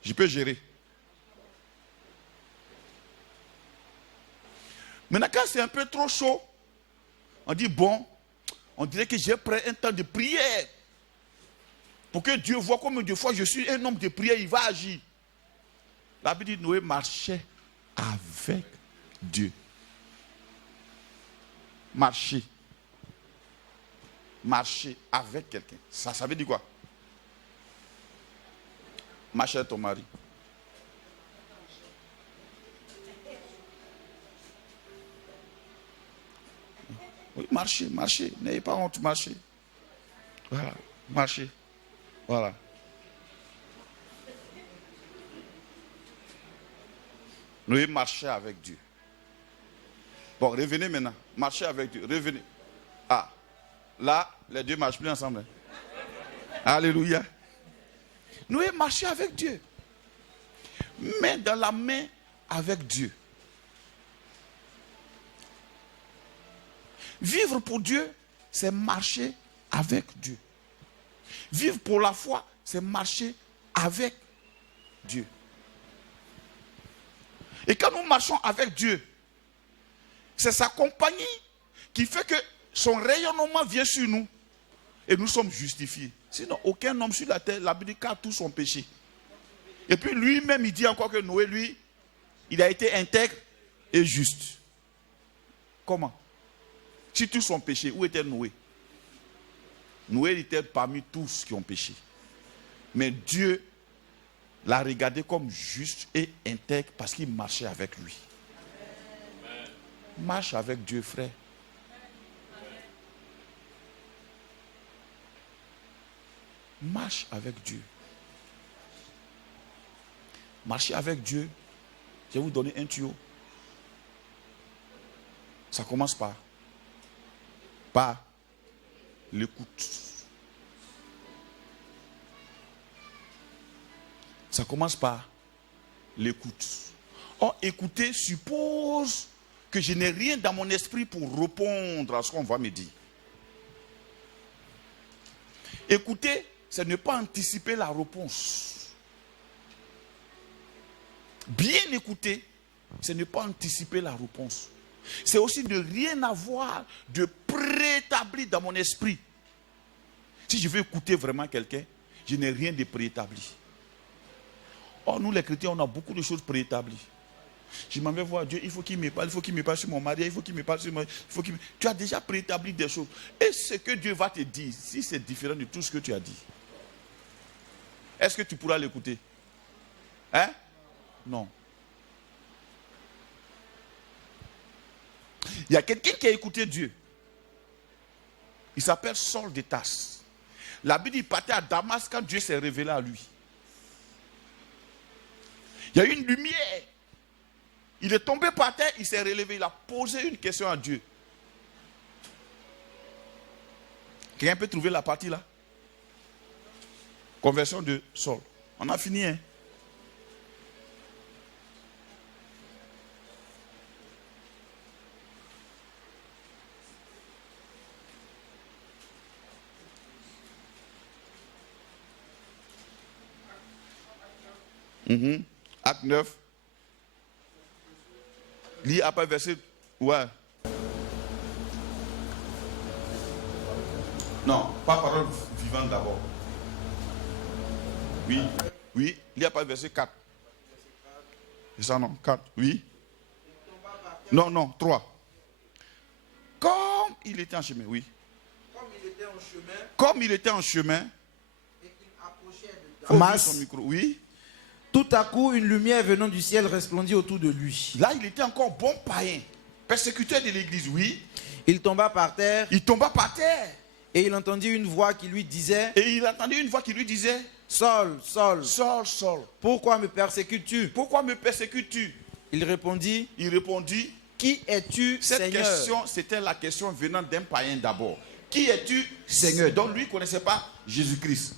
je peux gérer. Maintenant, quand c'est un peu trop chaud, on dit, bon, on dirait que j'ai pris un temps de prière. Pour que Dieu voit combien de fois je suis un homme de prière, il va agir. La Bible dit, Noé marchait avec Dieu. Marcher. Marcher avec quelqu'un. Ça veut dire quoi? Marcher avec ton mari. Oui, marchez, marchez. N'ayez pas honte, marchez. Voilà, marchez. Voilà. Noé marchait avec Dieu. Bon, revenez maintenant. Marchez avec Dieu. Revenez. Ah, là, les deux marchent plus ensemble. Alléluia. Noé marchait avec Dieu. Main dans la main avec Dieu. Vivre pour Dieu, c'est marcher avec Dieu. Vivre pour la foi, c'est marcher avec Dieu. Et quand nous marchons avec Dieu, c'est sa compagnie qui fait que son rayonnement vient sur nous et nous sommes justifiés. Sinon, aucun homme sur la terre, la Bible dit qu'à tout son péché. Et puis lui-même, il dit encore que Noé, lui, il a été intègre et juste. Comment? Si tout son péché, où était Noé? Noé était parmi tous qui ont péché. Mais Dieu l'a regardé comme juste et intègre parce qu'il marchait avec lui. Marche avec Dieu, frère. Marche avec Dieu. Marcher avec Dieu. Je vais vous donner un tuyau. Ça commence par l'écoute. Ça commence par l'écoute. Or, écouter suppose que je n'ai rien dans mon esprit pour répondre à ce qu'on va me dire. Écouter, c'est ne pas anticiper la réponse. Bien écouter, c'est ne pas anticiper la réponse. C'est aussi de rien avoir de préétabli dans mon esprit. Si je veux écouter vraiment quelqu'un, je n'ai rien de préétabli. Or, nous les chrétiens, on a beaucoup de choses préétablies. Je m'en vais voir Dieu, il faut qu'il me parle, sur mon mari, il faut qu'il me parle sur moi. Tu as déjà préétabli des choses. Et ce que Dieu va te dire, si c'est différent de tout ce que tu as dit, est-ce que tu pourras l'écouter? Hein? Non. Il y a quelqu'un qui a écouté Dieu. Il s'appelle Saul de Tarse. La Bible dit qu'il partait à Damas quand Dieu s'est révélé à lui. Il y a eu une lumière. Il est tombé par terre, il s'est relevé, il a posé une question à Dieu. Quelqu'un peut trouver la partie là? Conversion de Saul. On a fini, hein? Acte 9. Lis après verset. Ouais. Non, pas parole vivante d'abord. Oui. Oui. Lis après verset 4. C'est ça, non? 4. Oui. Non, non, 3. Comme il était en chemin, oui. Comme il était en chemin. Et qu'il approchait de Damas, Son micro, oui. tout à coup, une lumière venant du ciel resplendit autour de lui. Là, il était encore bon païen, persécuteur de l'église, oui. Il tomba par terre Il tomba par terre. et il entendit une voix qui lui disait: Et il entendit une voix qui lui disait: Saul, Saul, Saul, Saul, pourquoi me persécutes-tu? pourquoi me persécutes-tu? Il répondit: Il répondit: Qui es-tu, cette Seigneur? question, c'était la question venant d'un païen d'abord. Qui es-tu, Seigneur? Donc lui ne connaissait pas Jésus-Christ.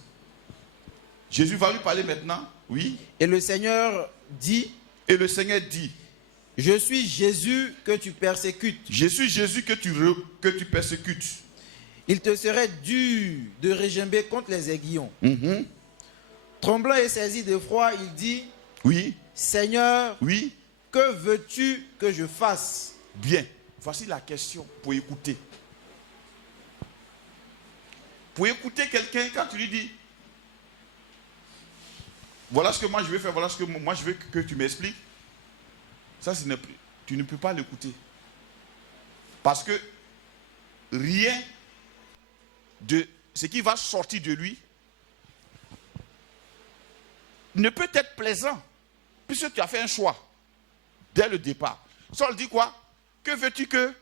Jésus va lui parler maintenant, oui. Et le Seigneur dit: Et le Seigneur dit: Je suis Jésus que tu persécutes. Je suis Jésus que tu persécutes. Il te serait dur de régimber contre les aiguillons. Tremblant et saisi d'effroi, il dit: Oui, Seigneur, oui. que veux-tu que je fasse? Bien. Voici la question pour écouter. Pour écouter quelqu'un, quand tu lui dis: voilà ce que moi je vais faire, voilà ce que moi je veux que tu m'expliques. Ça, tu ne peux pas l'écouter. Parce que rien de ce qui va sortir de lui ne peut être plaisant. Puisque tu as fait un choix dès le départ. Saul dit quoi? Que veux-tu que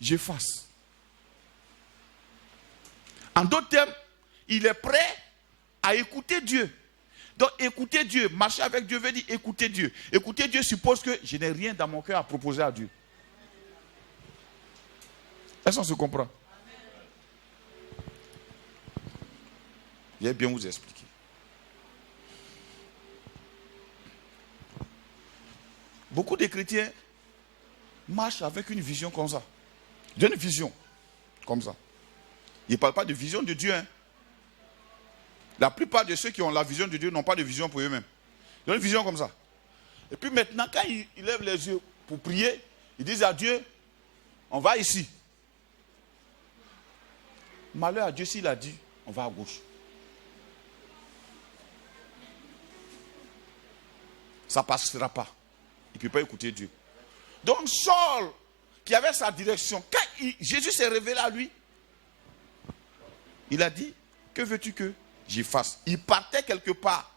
je fasse? En d'autres termes, il est prêt à écouter Dieu. Donc écouter Dieu, marcher avec Dieu veut dire écouter Dieu. Écouter Dieu suppose que je n'ai rien dans mon cœur à proposer à Dieu. Est-ce qu'on se comprend? Je vais bien vous expliquer. Beaucoup de chrétiens marchent avec une vision comme ça. Ils ont une vision comme ça. Ils ne parlent pas de vision de Dieu. Hein. La plupart de ceux qui ont la vision de Dieu n'ont pas de vision pour eux-mêmes. Ils ont une vision comme ça. Et puis maintenant, quand ils lèvent les yeux pour prier, ils disent à Dieu: on va ici. Malheur à Dieu s'il a dit: on va à gauche. Ça ne passera pas. Il ne peut pas écouter Dieu. Donc Saul, qui avait sa direction, quand Jésus s'est révélé à lui, il a dit: que veux-tu que j'y fasse? Il partait quelque part.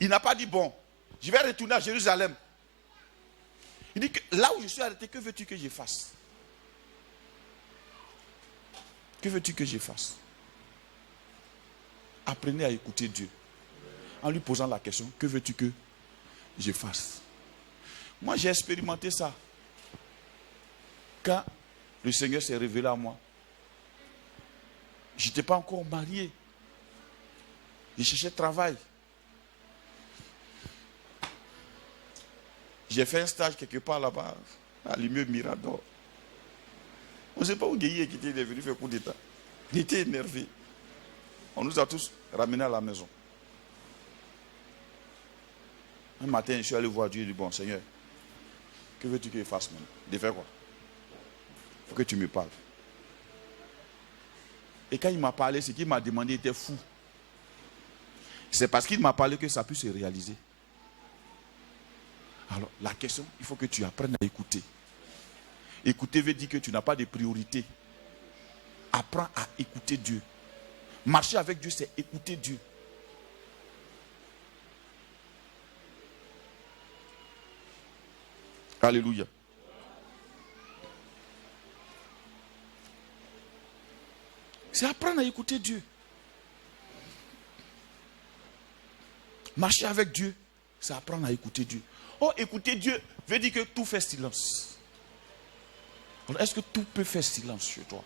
Il n'a pas dit: bon, je vais retourner à Jérusalem. Il dit: que là où je suis arrêté, que veux-tu que je fasse? Que veux-tu que je fasse? Apprenez à écouter Dieu en lui posant la question: que veux-tu que je fasse? Moi, j'ai expérimenté ça. Quand le Seigneur s'est révélé à moi, je n'étais pas encore marié. Je cherchais travail. J'ai fait un stage quelque part là-bas, à l'immeuble Mirador. On ne sait pas où Guéhi qui était venu faire coup d'état. Il était énervé. On nous a tous ramenés à la maison. Un matin, je suis allé voir Dieu et dit: bon, Seigneur, que veux-tu que je fasse maintenant? De faire quoi? Il faut que tu me parles. Et quand il m'a parlé, ce qu'il m'a demandé était fou. C'est parce qu'il m'a parlé que ça puisse se réaliser. Alors, la question, il faut que tu apprennes à écouter. Écouter veut dire que tu n'as pas de priorité. Apprends à écouter Dieu. Marcher avec Dieu, c'est écouter Dieu. Alléluia. C'est apprendre à écouter Dieu. Marcher avec Dieu, c'est apprendre à écouter Dieu. Oh, écouter Dieu veut dire que tout fait silence. Alors, est-ce que tout peut faire silence chez toi?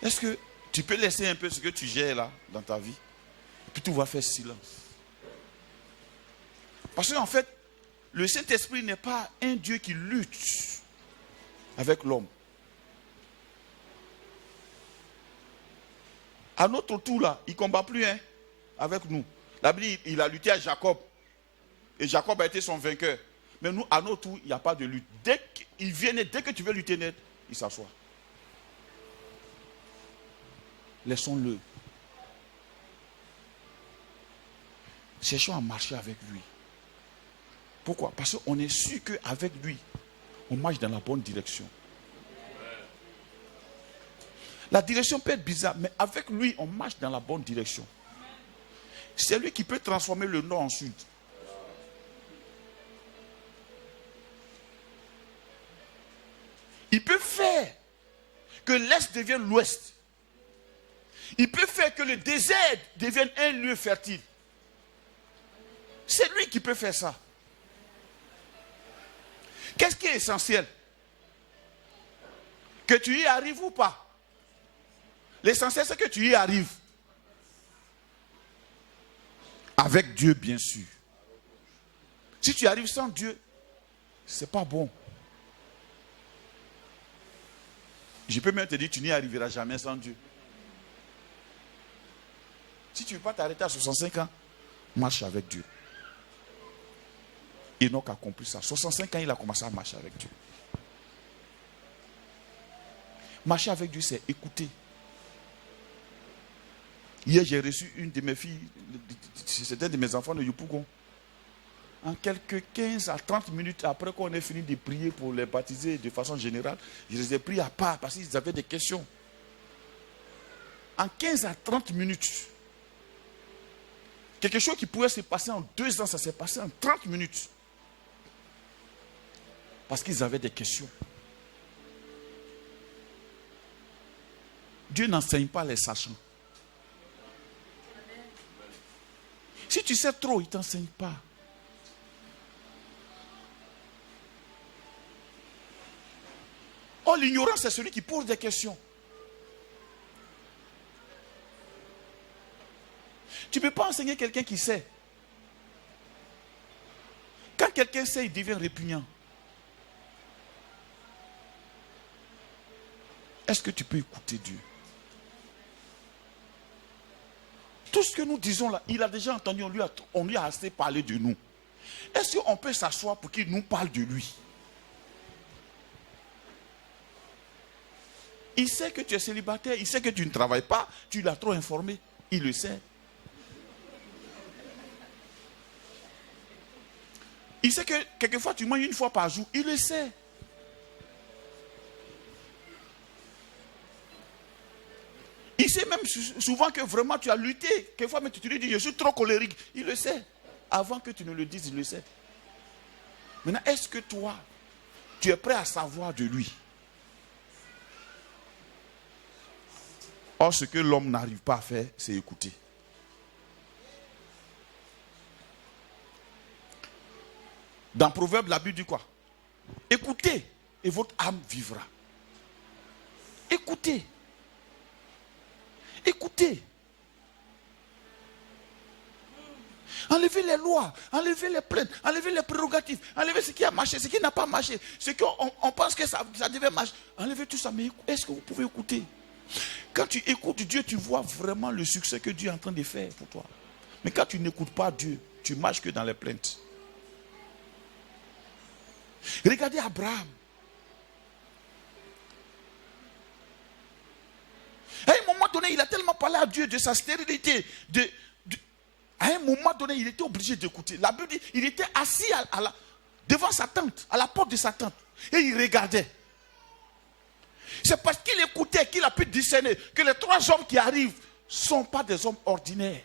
Est-ce que tu peux laisser un peu ce que tu gères là dans ta vie, et puis tout va faire silence? Parce qu'en fait, le Saint-Esprit n'est pas un Dieu qui lutte avec l'homme. À notre tour là, il ne combat plus avec nous. La Bible, il a lutté à Jacob. Et Jacob a été son vainqueur. Mais nous, à notre tour, il n'y a pas de lutte. Dès qu'il vient, dès que tu veux lutter net, il s'assoit. Laissons-le. Cherchons à marcher avec lui. Pourquoi? Parce qu'on est sûr qu'avec lui, on marche dans la bonne direction. La direction peut être bizarre, mais avec lui, on marche dans la bonne direction. C'est lui qui peut transformer le nord en sud. Il peut faire que l'Est devienne l'Ouest. Il peut faire que le désert devienne un lieu fertile. C'est lui qui peut faire ça. Qu'est-ce qui est essentiel? Que tu y arrives ou pas? L'essentiel, c'est que tu y arrives. Avec Dieu, bien sûr. Si tu arrives sans Dieu, c'est pas bon. Je peux même te dire, tu n'y arriveras jamais sans Dieu. Si tu ne veux pas t'arrêter à 65 ans, marche avec Dieu. Enoch a compris ça. 65 ans, il a commencé à marcher avec Dieu. Marcher avec Dieu, c'est écouter. Hier, j'ai reçu une de mes filles, c'était un de mes enfants de Yopougon. En quelques 15 à 30 minutes après qu'on ait fini de prier pour les baptiser de façon générale, je les ai pris à part parce qu'ils avaient des questions. En 15 à 30 minutes, quelque chose qui pouvait se passer en 2 ans, ça s'est passé en 30 minutes. Parce qu'ils avaient des questions. Dieu n'enseigne pas les sachants. Si tu sais trop, il ne t'enseigne pas. Oh, l'ignorant, c'est celui qui pose des questions. Tu ne peux pas enseigner quelqu'un qui sait. Quand quelqu'un sait, il devient répugnant. Est-ce que tu peux écouter Dieu? Tout ce que nous disons là, il a déjà entendu, on lui a assez parlé de nous. Est-ce qu'on peut s'asseoir pour qu'il nous parle de lui? Il sait que tu es célibataire, il sait que tu ne travailles pas, tu l'as trop informé, il le sait. Il sait que quelquefois tu manges 1 fois par jour, il le sait. Il sait même souvent que vraiment tu as lutté. Quelquefois, mais tu te lui dis, je suis trop colérique. Il le sait. Avant que tu ne le dises, il le sait. Maintenant, est-ce que toi, tu es prêt à savoir de lui? Or, ce que l'homme n'arrive pas à faire, c'est écouter. Dans Proverbe, la Bible dit quoi? Écoutez et votre âme vivra. Écoutez. Écoutez. Enlevez les lois, enlevez les plaintes, enlevez les prérogatives, enlevez ce qui a marché, ce qui n'a pas marché, ce qu'on pense que ça devait marcher. Enlevez tout ça, mais est-ce que vous pouvez écouter? Quand tu écoutes Dieu, tu vois vraiment le succès que Dieu est en train de faire pour toi. Mais quand tu n'écoutes pas Dieu, tu marches que dans les plaintes. Regardez Abraham. À un moment donné, il a tellement parlé à Dieu de sa stérilité. À un moment donné, il était obligé d'écouter. La Bible dit, il était assis devant sa tente, à la porte de sa tente. Et il regardait. C'est parce qu'il écoutait qu'il a pu discerner que les 3 hommes qui arrivent ne sont pas des hommes ordinaires.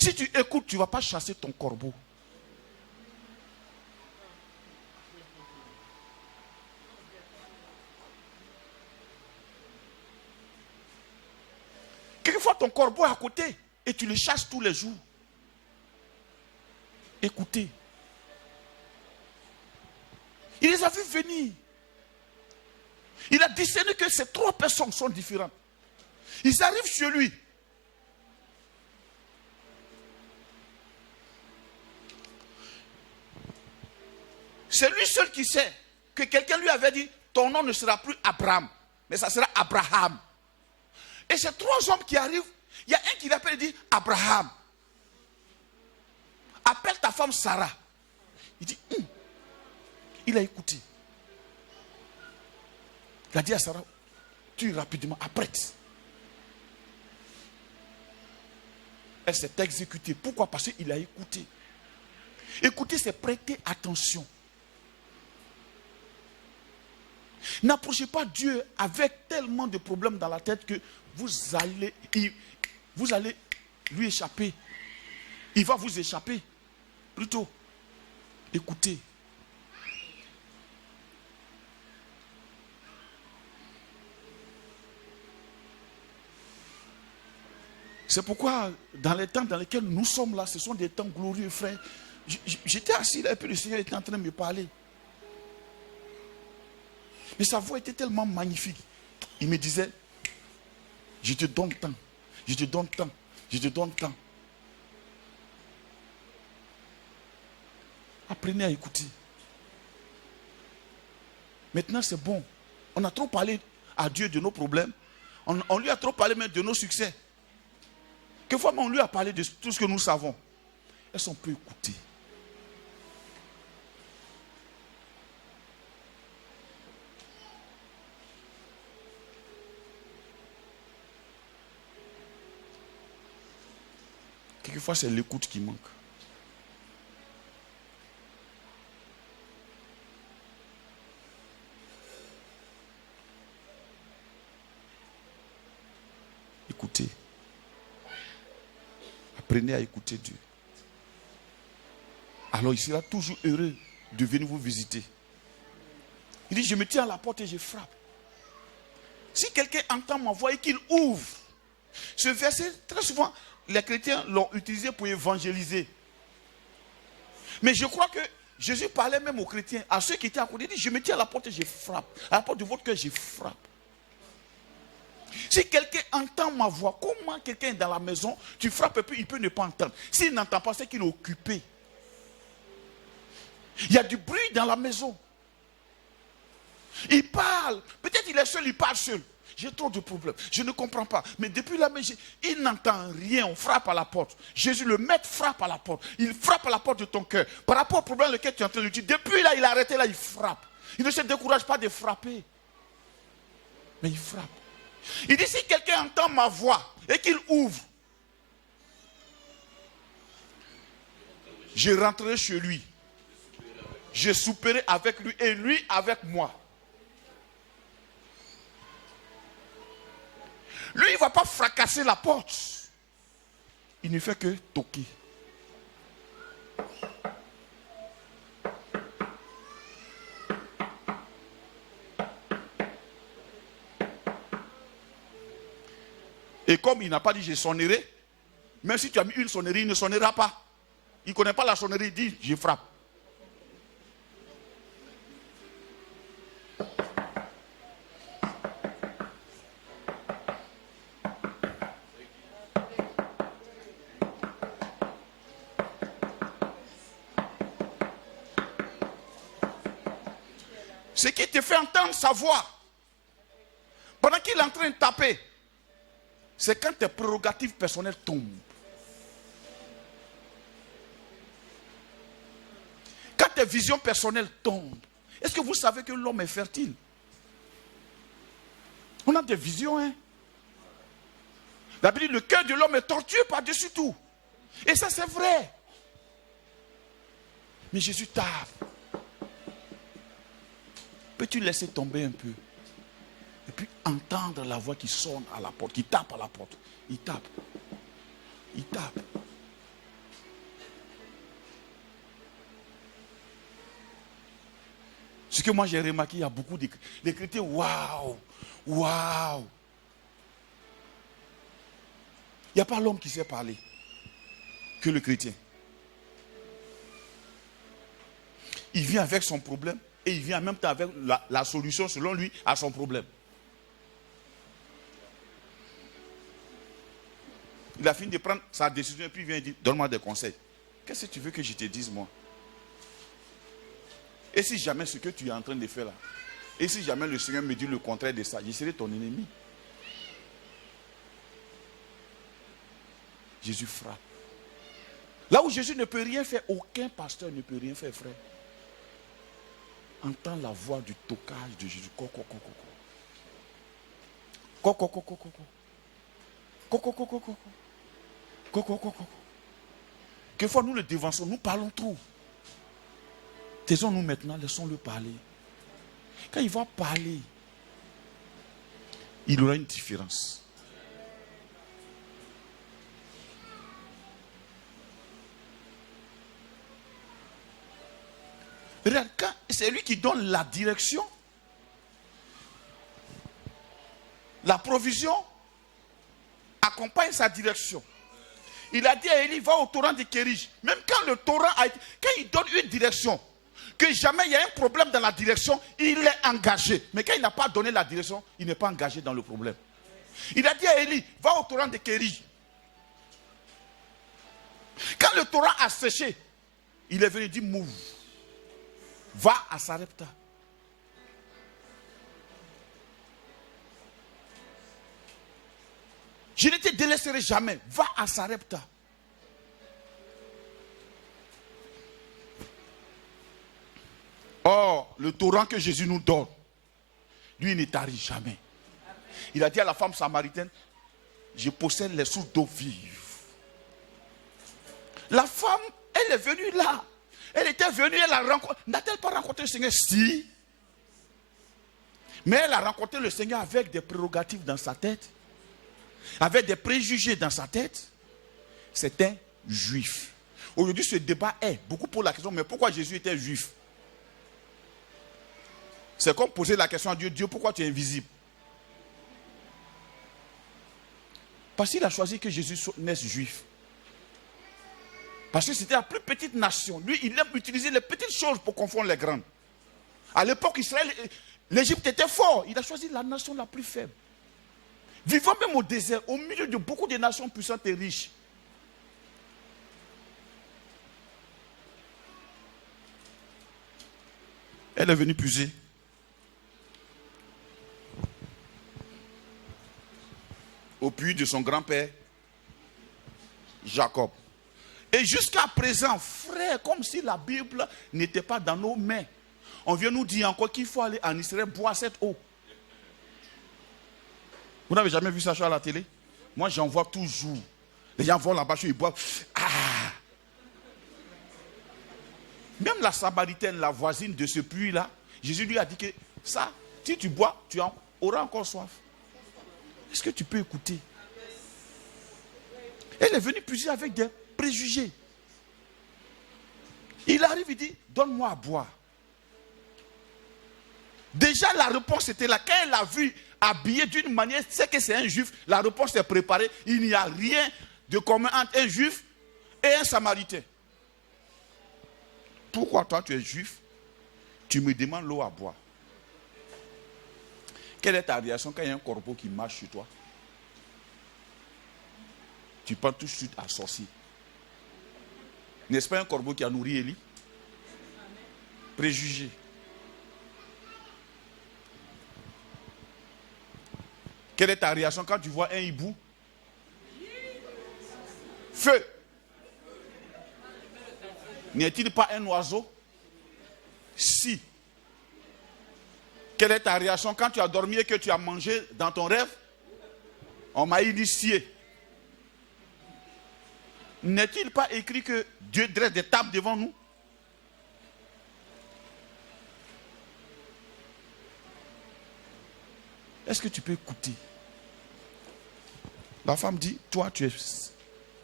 Si tu écoutes, tu ne vas pas chasser ton corbeau. Quelquefois, ton corbeau est à côté et tu le chasses tous les jours. Écoutez. Il les a vus venir. Il a discerné que ces 3 personnes sont différentes. Ils arrivent chez lui. C'est lui seul qui sait que quelqu'un lui avait dit, ton nom ne sera plus Abraham, mais ça sera Abraham. Et ces 3 hommes qui arrivent, il y a un qui l'appelle et dit, Abraham, appelle ta femme Sarah. Il dit, il a écouté. Il a dit à Sarah, tue rapidement, apprête. Elle s'est exécutée. Pourquoi? Parce qu'il a écouté. Écouter, c'est prêter attention. N'approchez pas Dieu avec tellement de problèmes dans la tête que vous allez lui échapper. Il va vous échapper. Plutôt, écoutez. C'est pourquoi, dans les temps dans lesquels nous sommes là, ce sont des temps glorieux, frère. J'étais assis là et puis le Seigneur était en train de me parler. Mais sa voix était tellement magnifique. Il me disait, je te donne tant, je te donne tant, je te donne tant. Apprenez à écouter. Maintenant c'est bon. On a trop parlé à Dieu de nos problèmes. On lui a trop parlé même de nos succès. Quelquefois on lui a parlé de tout ce que nous savons. Est-ce qu'on peut écouter? Quelquefois, c'est l'écoute qui manque. Écoutez. Apprenez à écouter Dieu. Alors, il sera toujours heureux de venir vous visiter. Il dit, je me tiens à la porte et je frappe. Si quelqu'un entend ma voix et qu'il ouvre, ce verset, très souvent, les chrétiens l'ont utilisé pour évangéliser. Mais je crois que Jésus parlait même aux chrétiens, à ceux qui étaient à côté. Il dit, je me tiens à la porte et je frappe. À la porte de votre cœur, je frappe. Si quelqu'un entend ma voix, comment quelqu'un est dans la maison, tu frappes et puis il peut ne pas entendre. S'il n'entend pas, c'est qu'il est occupé. Il y a du bruit dans la maison. Il parle. Peut-être il est seul, il parle seul. J'ai trop de problèmes. Je ne comprends pas. Mais depuis là, il n'entend rien. On frappe à la porte. Jésus, le maître, frappe à la porte. Il frappe à la porte de ton cœur. Par rapport au problème lequel tu es en train de dire. Depuis là, il a arrêté là, il frappe. Il ne se décourage pas de frapper. Mais il frappe. Il dit, si quelqu'un entend ma voix et qu'il ouvre, je rentrerai chez lui. Je souperai avec lui et lui avec moi. Lui, il ne va pas fracasser la porte. Il ne fait que toquer. Et comme il n'a pas dit je sonnerai, même si tu as mis une sonnerie, il ne sonnera pas. Il ne connaît pas la sonnerie, il dit je frappe. Ce qui te fait entendre sa voix, pendant qu'il est en train de taper, c'est quand tes prérogatives personnelles tombent. Quand tes visions personnelles tombent. Est-ce que vous savez que l'homme est fertile? On a des visions, hein? La Bible dit, le cœur de l'homme est tortueux par-dessus tout. Et ça, c'est vrai. Mais Jésus tape. Peux-tu laisser tomber un peu? Et puis entendre la voix qui sonne à la porte, qui tape à la porte. Il tape. Il tape. Ce que moi j'ai remarqué, il y a beaucoup de chrétiens, waouh, waouh. Il n'y a pas l'homme qui sait parler que le chrétien. Il vient avec son problème et il vient en même temps avec la solution selon lui à son problème. Il a fini de prendre sa décision et puis il vient dire, donne-moi des conseils. Qu'est-ce que tu veux que je te dise moi? Et si jamais ce que tu es en train de faire là, et si jamais le Seigneur me dit le contraire de ça, je serai ton ennemi. Jésus frappe. Là où Jésus ne peut rien faire, aucun pasteur ne peut rien faire, frère. Entends la voix du tocage de Jésus. Coco, coco, coco. Coco, coco, coco. Coco, coco, coco. Coco, coco, coco. Quelquefois nous le dévançons, nous parlons trop. Taisons-nous maintenant, laissons-le parler. Quand il va parler, il aura une différence. Regarde, c'est lui qui donne la direction, la provision accompagne sa direction. Il a dit à Élie, va au torrent de Kérige. Même quand le torrent quand il donne une direction, que jamais il y a un problème dans la direction, il est engagé. Mais quand il n'a pas donné la direction, il n'est pas engagé dans le problème. Il a dit à Élie, va au torrent de Kérige. Quand le torrent a séché, il est venu dire, move. Va à Sarepta. Je ne te délaisserai jamais. Va à Sarepta. Or, le torrent que Jésus nous donne, lui, il ne tarit jamais. Il a dit à la femme samaritaine, je possède les sources d'eau vive. La femme, elle est venue là. Elle était venue, elle a rencontré. N'a-t-elle pas rencontré le Seigneur? Si. Mais elle a rencontré le Seigneur avec des prérogatives dans sa tête. Avec des préjugés dans sa tête. C'est un juif. Aujourd'hui, ce débat est beaucoup pour la question, mais pourquoi Jésus était juif? C'est comme poser la question à Dieu, Dieu, pourquoi tu es invisible? Parce qu'il a choisi que Jésus naisse juif. Parce que c'était la plus petite nation. Lui, il aime utiliser les petites choses pour confondre les grandes. À l'époque, Israël, l'Égypte était fort. Il a choisi la nation la plus faible. Vivant même au désert, au milieu de beaucoup de nations puissantes et riches. Elle est venue puiser. Au puits de son grand-père, Jacob. Et jusqu'à présent, frère, comme si la Bible n'était pas dans nos mains. On vient nous dire encore qu'il faut aller en Israël boire cette eau. Vous n'avez jamais vu ça à la télé? Moi, j'en vois toujours. Les gens vont là-bas, ils boivent. Ah! Même la Samaritaine, la voisine de ce puits-là, Jésus lui a dit que ça, si tu bois, tu auras encore soif. Est-ce que tu peux écouter? Elle est venue puiser avec des préjugés. Il arrive, il dit, donne-moi à boire. Déjà, la réponse était là. Quand elle a vu habillé d'une manière, c'est que c'est un juif, la réponse est préparée. Il n'y a rien de commun entre un juif et un samaritain. Pourquoi toi, tu es juif, tu me demandes l'eau à boire? Quelle est ta réaction quand il y a un corbeau qui marche sur toi? Tu penses tout de suite à sorcier. N'est-ce pas un corbeau qui a nourri Élie? Préjugé. Quelle est ta réaction quand tu vois un hibou? Feu. N'est-il pas un oiseau? Si. Quelle est ta réaction quand tu as dormi et que tu as mangé dans ton rêve? On m'a initié. N'est-il pas écrit que Dieu dresse des tables devant nous? Est-ce que tu peux écouter? La femme dit, toi tu es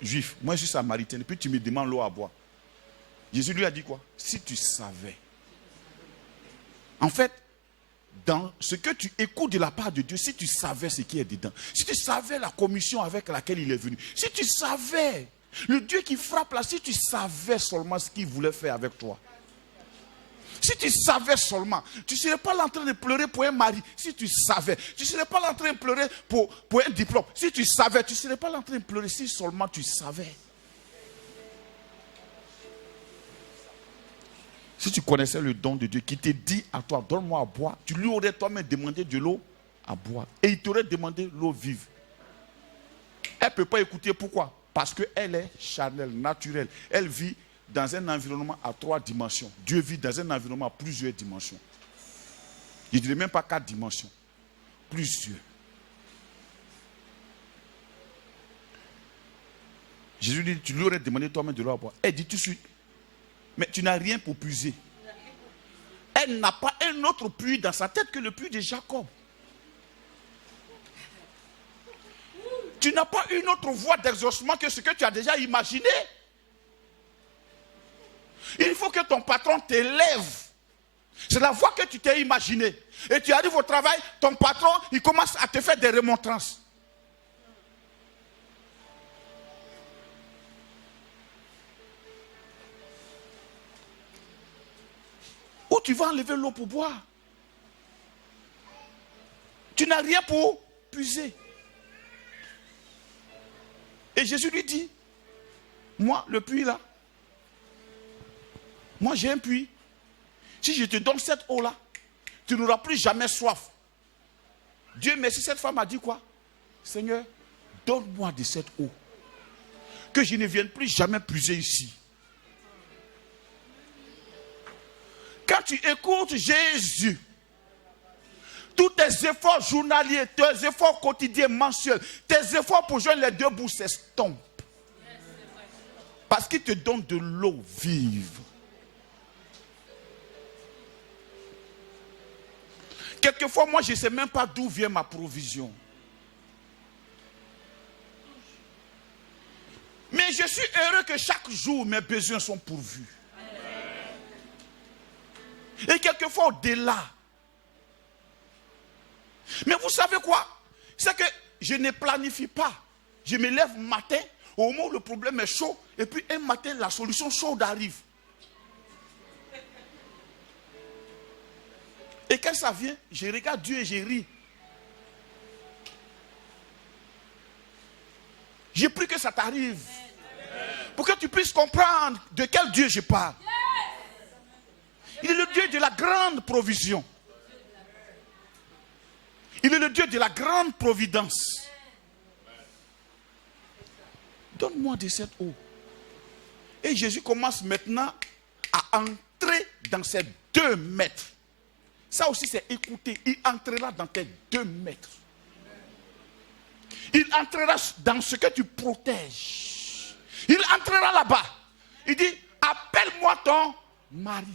juif, moi je suis samaritaine, et puis tu me demandes l'eau à boire. Jésus lui a dit quoi? Si tu savais. En fait, dans ce que tu écoutes de la part de Dieu, si tu savais ce qui est dedans, si tu savais la commission avec laquelle il est venu, si tu savais le Dieu qui frappe là, si tu savais seulement ce qu'il voulait faire avec toi, si tu savais seulement, tu ne serais pas là en train de pleurer pour un mari, si tu savais, tu ne serais pas là en train de pleurer pour un diplôme, si tu savais, tu ne serais pas là en train de pleurer si seulement tu savais. Si tu connaissais le don de Dieu qui te dit à toi, donne-moi à boire, tu lui aurais toi-même demandé de l'eau à boire. Et il t'aurait demandé l'eau vive. Elle ne peut pas écouter. Pourquoi? Parce qu'elle est charnelle, naturelle. Elle vit dans un environnement à 3 dimensions. Dieu vit dans un environnement à plusieurs dimensions. Il ne dirait même pas 4 dimensions. Plusieurs. Jésus dit, tu lui aurais demandé toi-même de l'eau à boire. Elle dit tout de suite, mais tu n'as rien pour puiser. Elle n'a pas un autre puits dans sa tête que le puits de Jacob. Tu n'as pas une autre voie d'exaucement que ce que tu as déjà imaginé. Il faut que ton patron t'élève. C'est la voie que tu t'es imaginée. Et tu arrives au travail, ton patron, il commence à te faire des remontrances. Où tu vas enlever l'eau pour boire? Tu n'as rien pour puiser. Et Jésus lui dit, moi, le puits là, moi j'ai un puits. Si je te donne cette eau-là, tu n'auras plus jamais soif. Dieu merci, cette femme a dit quoi? Seigneur, donne-moi de cette eau. Que je ne vienne plus jamais puiser ici. Quand tu écoutes Jésus, tous tes efforts journaliers, tes efforts quotidiens, mensuels, tes efforts pour joindre les 2 bouts s'estompent. Parce qu'il te donne de l'eau vive. Quelquefois, moi, je ne sais même pas d'où vient ma provision. Mais je suis heureux que chaque jour, mes besoins sont pourvus. Et quelquefois au-delà. Mais vous savez quoi? C'est que je ne planifie pas. Je me lève matin, au moment où le problème est chaud, et puis un matin, la solution chaude arrive. Et quand ça vient, je regarde Dieu et je ris. J'ai pris que ça t'arrive. Pour que tu puisses comprendre de quel Dieu je parle. Il est le Dieu de la grande provision. Il est le Dieu de la grande providence. Donne-moi de cette eau. Et Jésus commence maintenant à entrer dans ces 2 mètres. Ça aussi c'est écouter. Il entrera dans tes 2 mètres. Il entrera dans ce que tu protèges. Il entrera là-bas. Il dit, appelle-moi ton mari.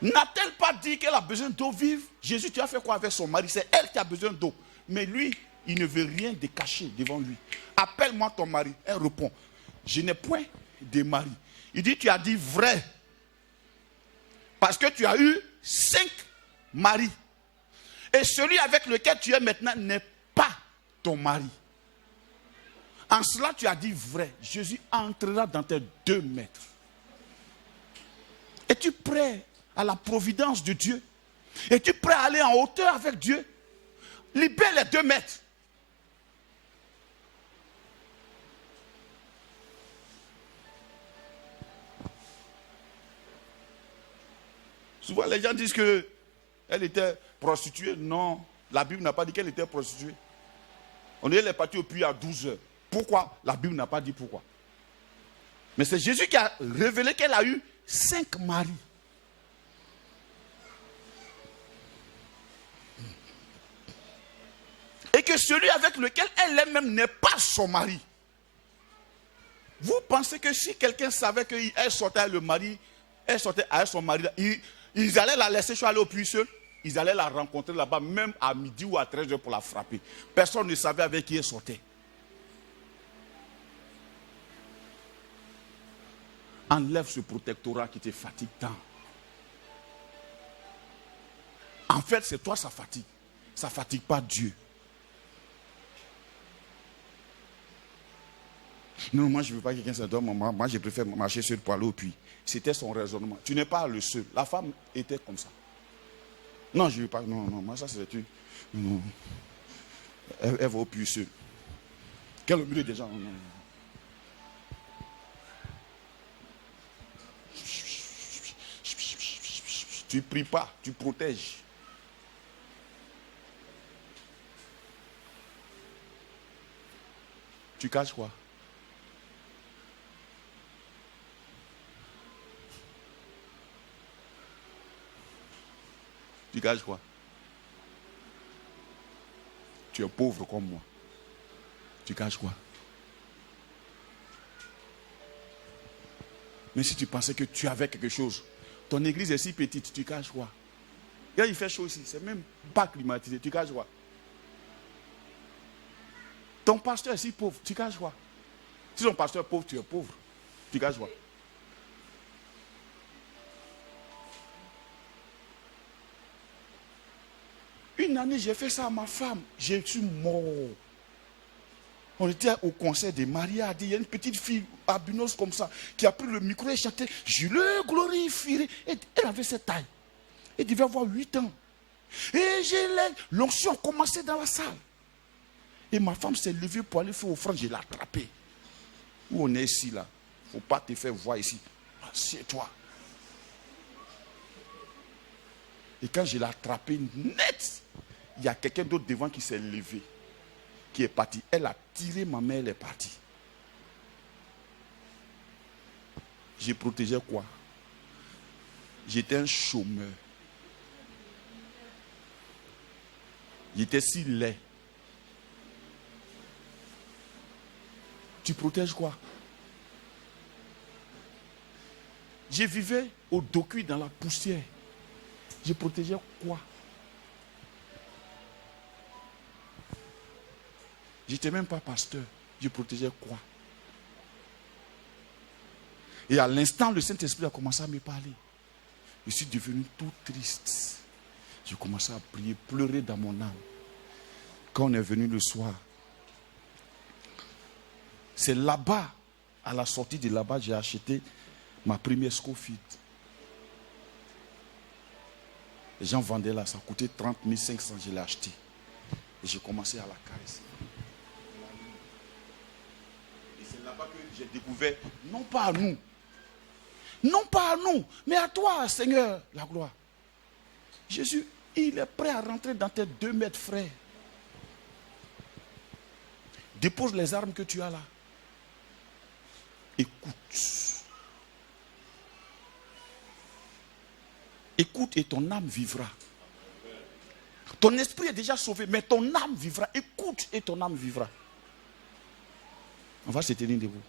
N'a-t-elle pas dit qu'elle a besoin d'eau vive? Jésus, tu as fait quoi avec son mari? C'est elle qui a besoin d'eau. Mais lui, il ne veut rien de caché devant lui. Appelle-moi ton mari. Elle répond, je n'ai point de mari. Il dit, tu as dit vrai. Parce que tu as eu 5 maris. Et celui avec lequel tu es maintenant n'est pas ton mari. En cela, tu as dit vrai. Jésus entrera dans tes 2 mètres. Es-tu prêt à la providence de Dieu? Es-tu prêt à aller en hauteur avec Dieu? Libère les 2 mètres. Souvent les gens disent qu'elle était prostituée. Non, la Bible n'a pas dit qu'elle était prostituée. On est parti au puits à 12 heures. Pourquoi? La Bible n'a pas dit pourquoi. Mais c'est Jésus qui a révélé qu'elle a eu 5 maris. Et que celui avec lequel elle est même n'est pas son mari. Vous pensez que si quelqu'un savait qu'elle sortait avec le mari, elle sortait avec son mari, ils allaient la laisser aller au puits seul? Ils allaient la rencontrer là-bas, même à midi ou à 13h pour la frapper. Personne ne savait avec qui elle sortait. Enlève ce protectorat qui te fatigue tant. En fait, c'est toi ça fatigue. Ça ne fatigue pas Dieu. Non, moi je ne veux pas que quelqu'un se donne. Moi je préfère marcher seul pour aller au puits. C'était son raisonnement. Tu n'es pas le seul. La femme était comme ça. Non, je ne veux pas. Non, moi ça c'est tu. Non. Elle va au puits seule. Quel au milieu des gens. Non. Tu ne pries pas, tu protèges. Tu caches quoi? Tu caches quoi? Tu es pauvre comme moi. Tu caches quoi? Mais si tu pensais que tu avais quelque chose, ton église est si petite, tu caches quoi? Là, il fait chaud ici, c'est même pas climatisé, tu caches quoi? Ton pasteur est si pauvre, tu caches quoi? Si ton pasteur est pauvre, tu es pauvre. Tu caches quoi? Une année, j'ai fait ça à ma femme. Je suis mort. On était au concert de Maria. Il y a une petite fille albinos comme ça qui a pris le micro et chantait. Je le glorifierai. Elle avait cette taille. Elle devait avoir 8 ans. Et l'onction commençait dans la salle. Et ma femme s'est levée pour aller faire offrande. Je l'ai attrapée. Où on est ici là? Il ne faut pas te faire voir ici. Assieds-toi. Et quand je l'ai attrapée net, il y a quelqu'un d'autre devant qui s'est levé, qui est parti. Elle a tiré ma main, elle est partie. J'ai protégé quoi? J'étais un chômeur. J'étais si laid. Tu protèges quoi? Je vivais au docu dans la poussière. Je protégeais quoi? Je n'étais même pas pasteur. Je protégeais quoi? Et à l'instant, le Saint-Esprit a commencé à me parler. Je suis devenu tout triste. J'ai commencé à prier, pleurer dans mon âme. Quand on est venu le soir, c'est là-bas, à la sortie de là-bas, j'ai acheté ma première Scofield. Les gens vendaient là, ça coûtait 30 500, je l'ai acheté. Et j'ai commencé à la caresser. Et c'est là-bas que j'ai découvert, non pas à nous, mais à toi, Seigneur, la gloire. Jésus, il est prêt à rentrer dans tes 2 mètres, frère. Dépose les armes que tu as là. Écoute. Écoute et ton âme vivra. Ton esprit est déjà sauvé, mais ton âme vivra. Écoute et ton âme vivra. On va se tenir debout.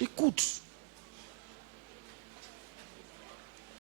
Écoute.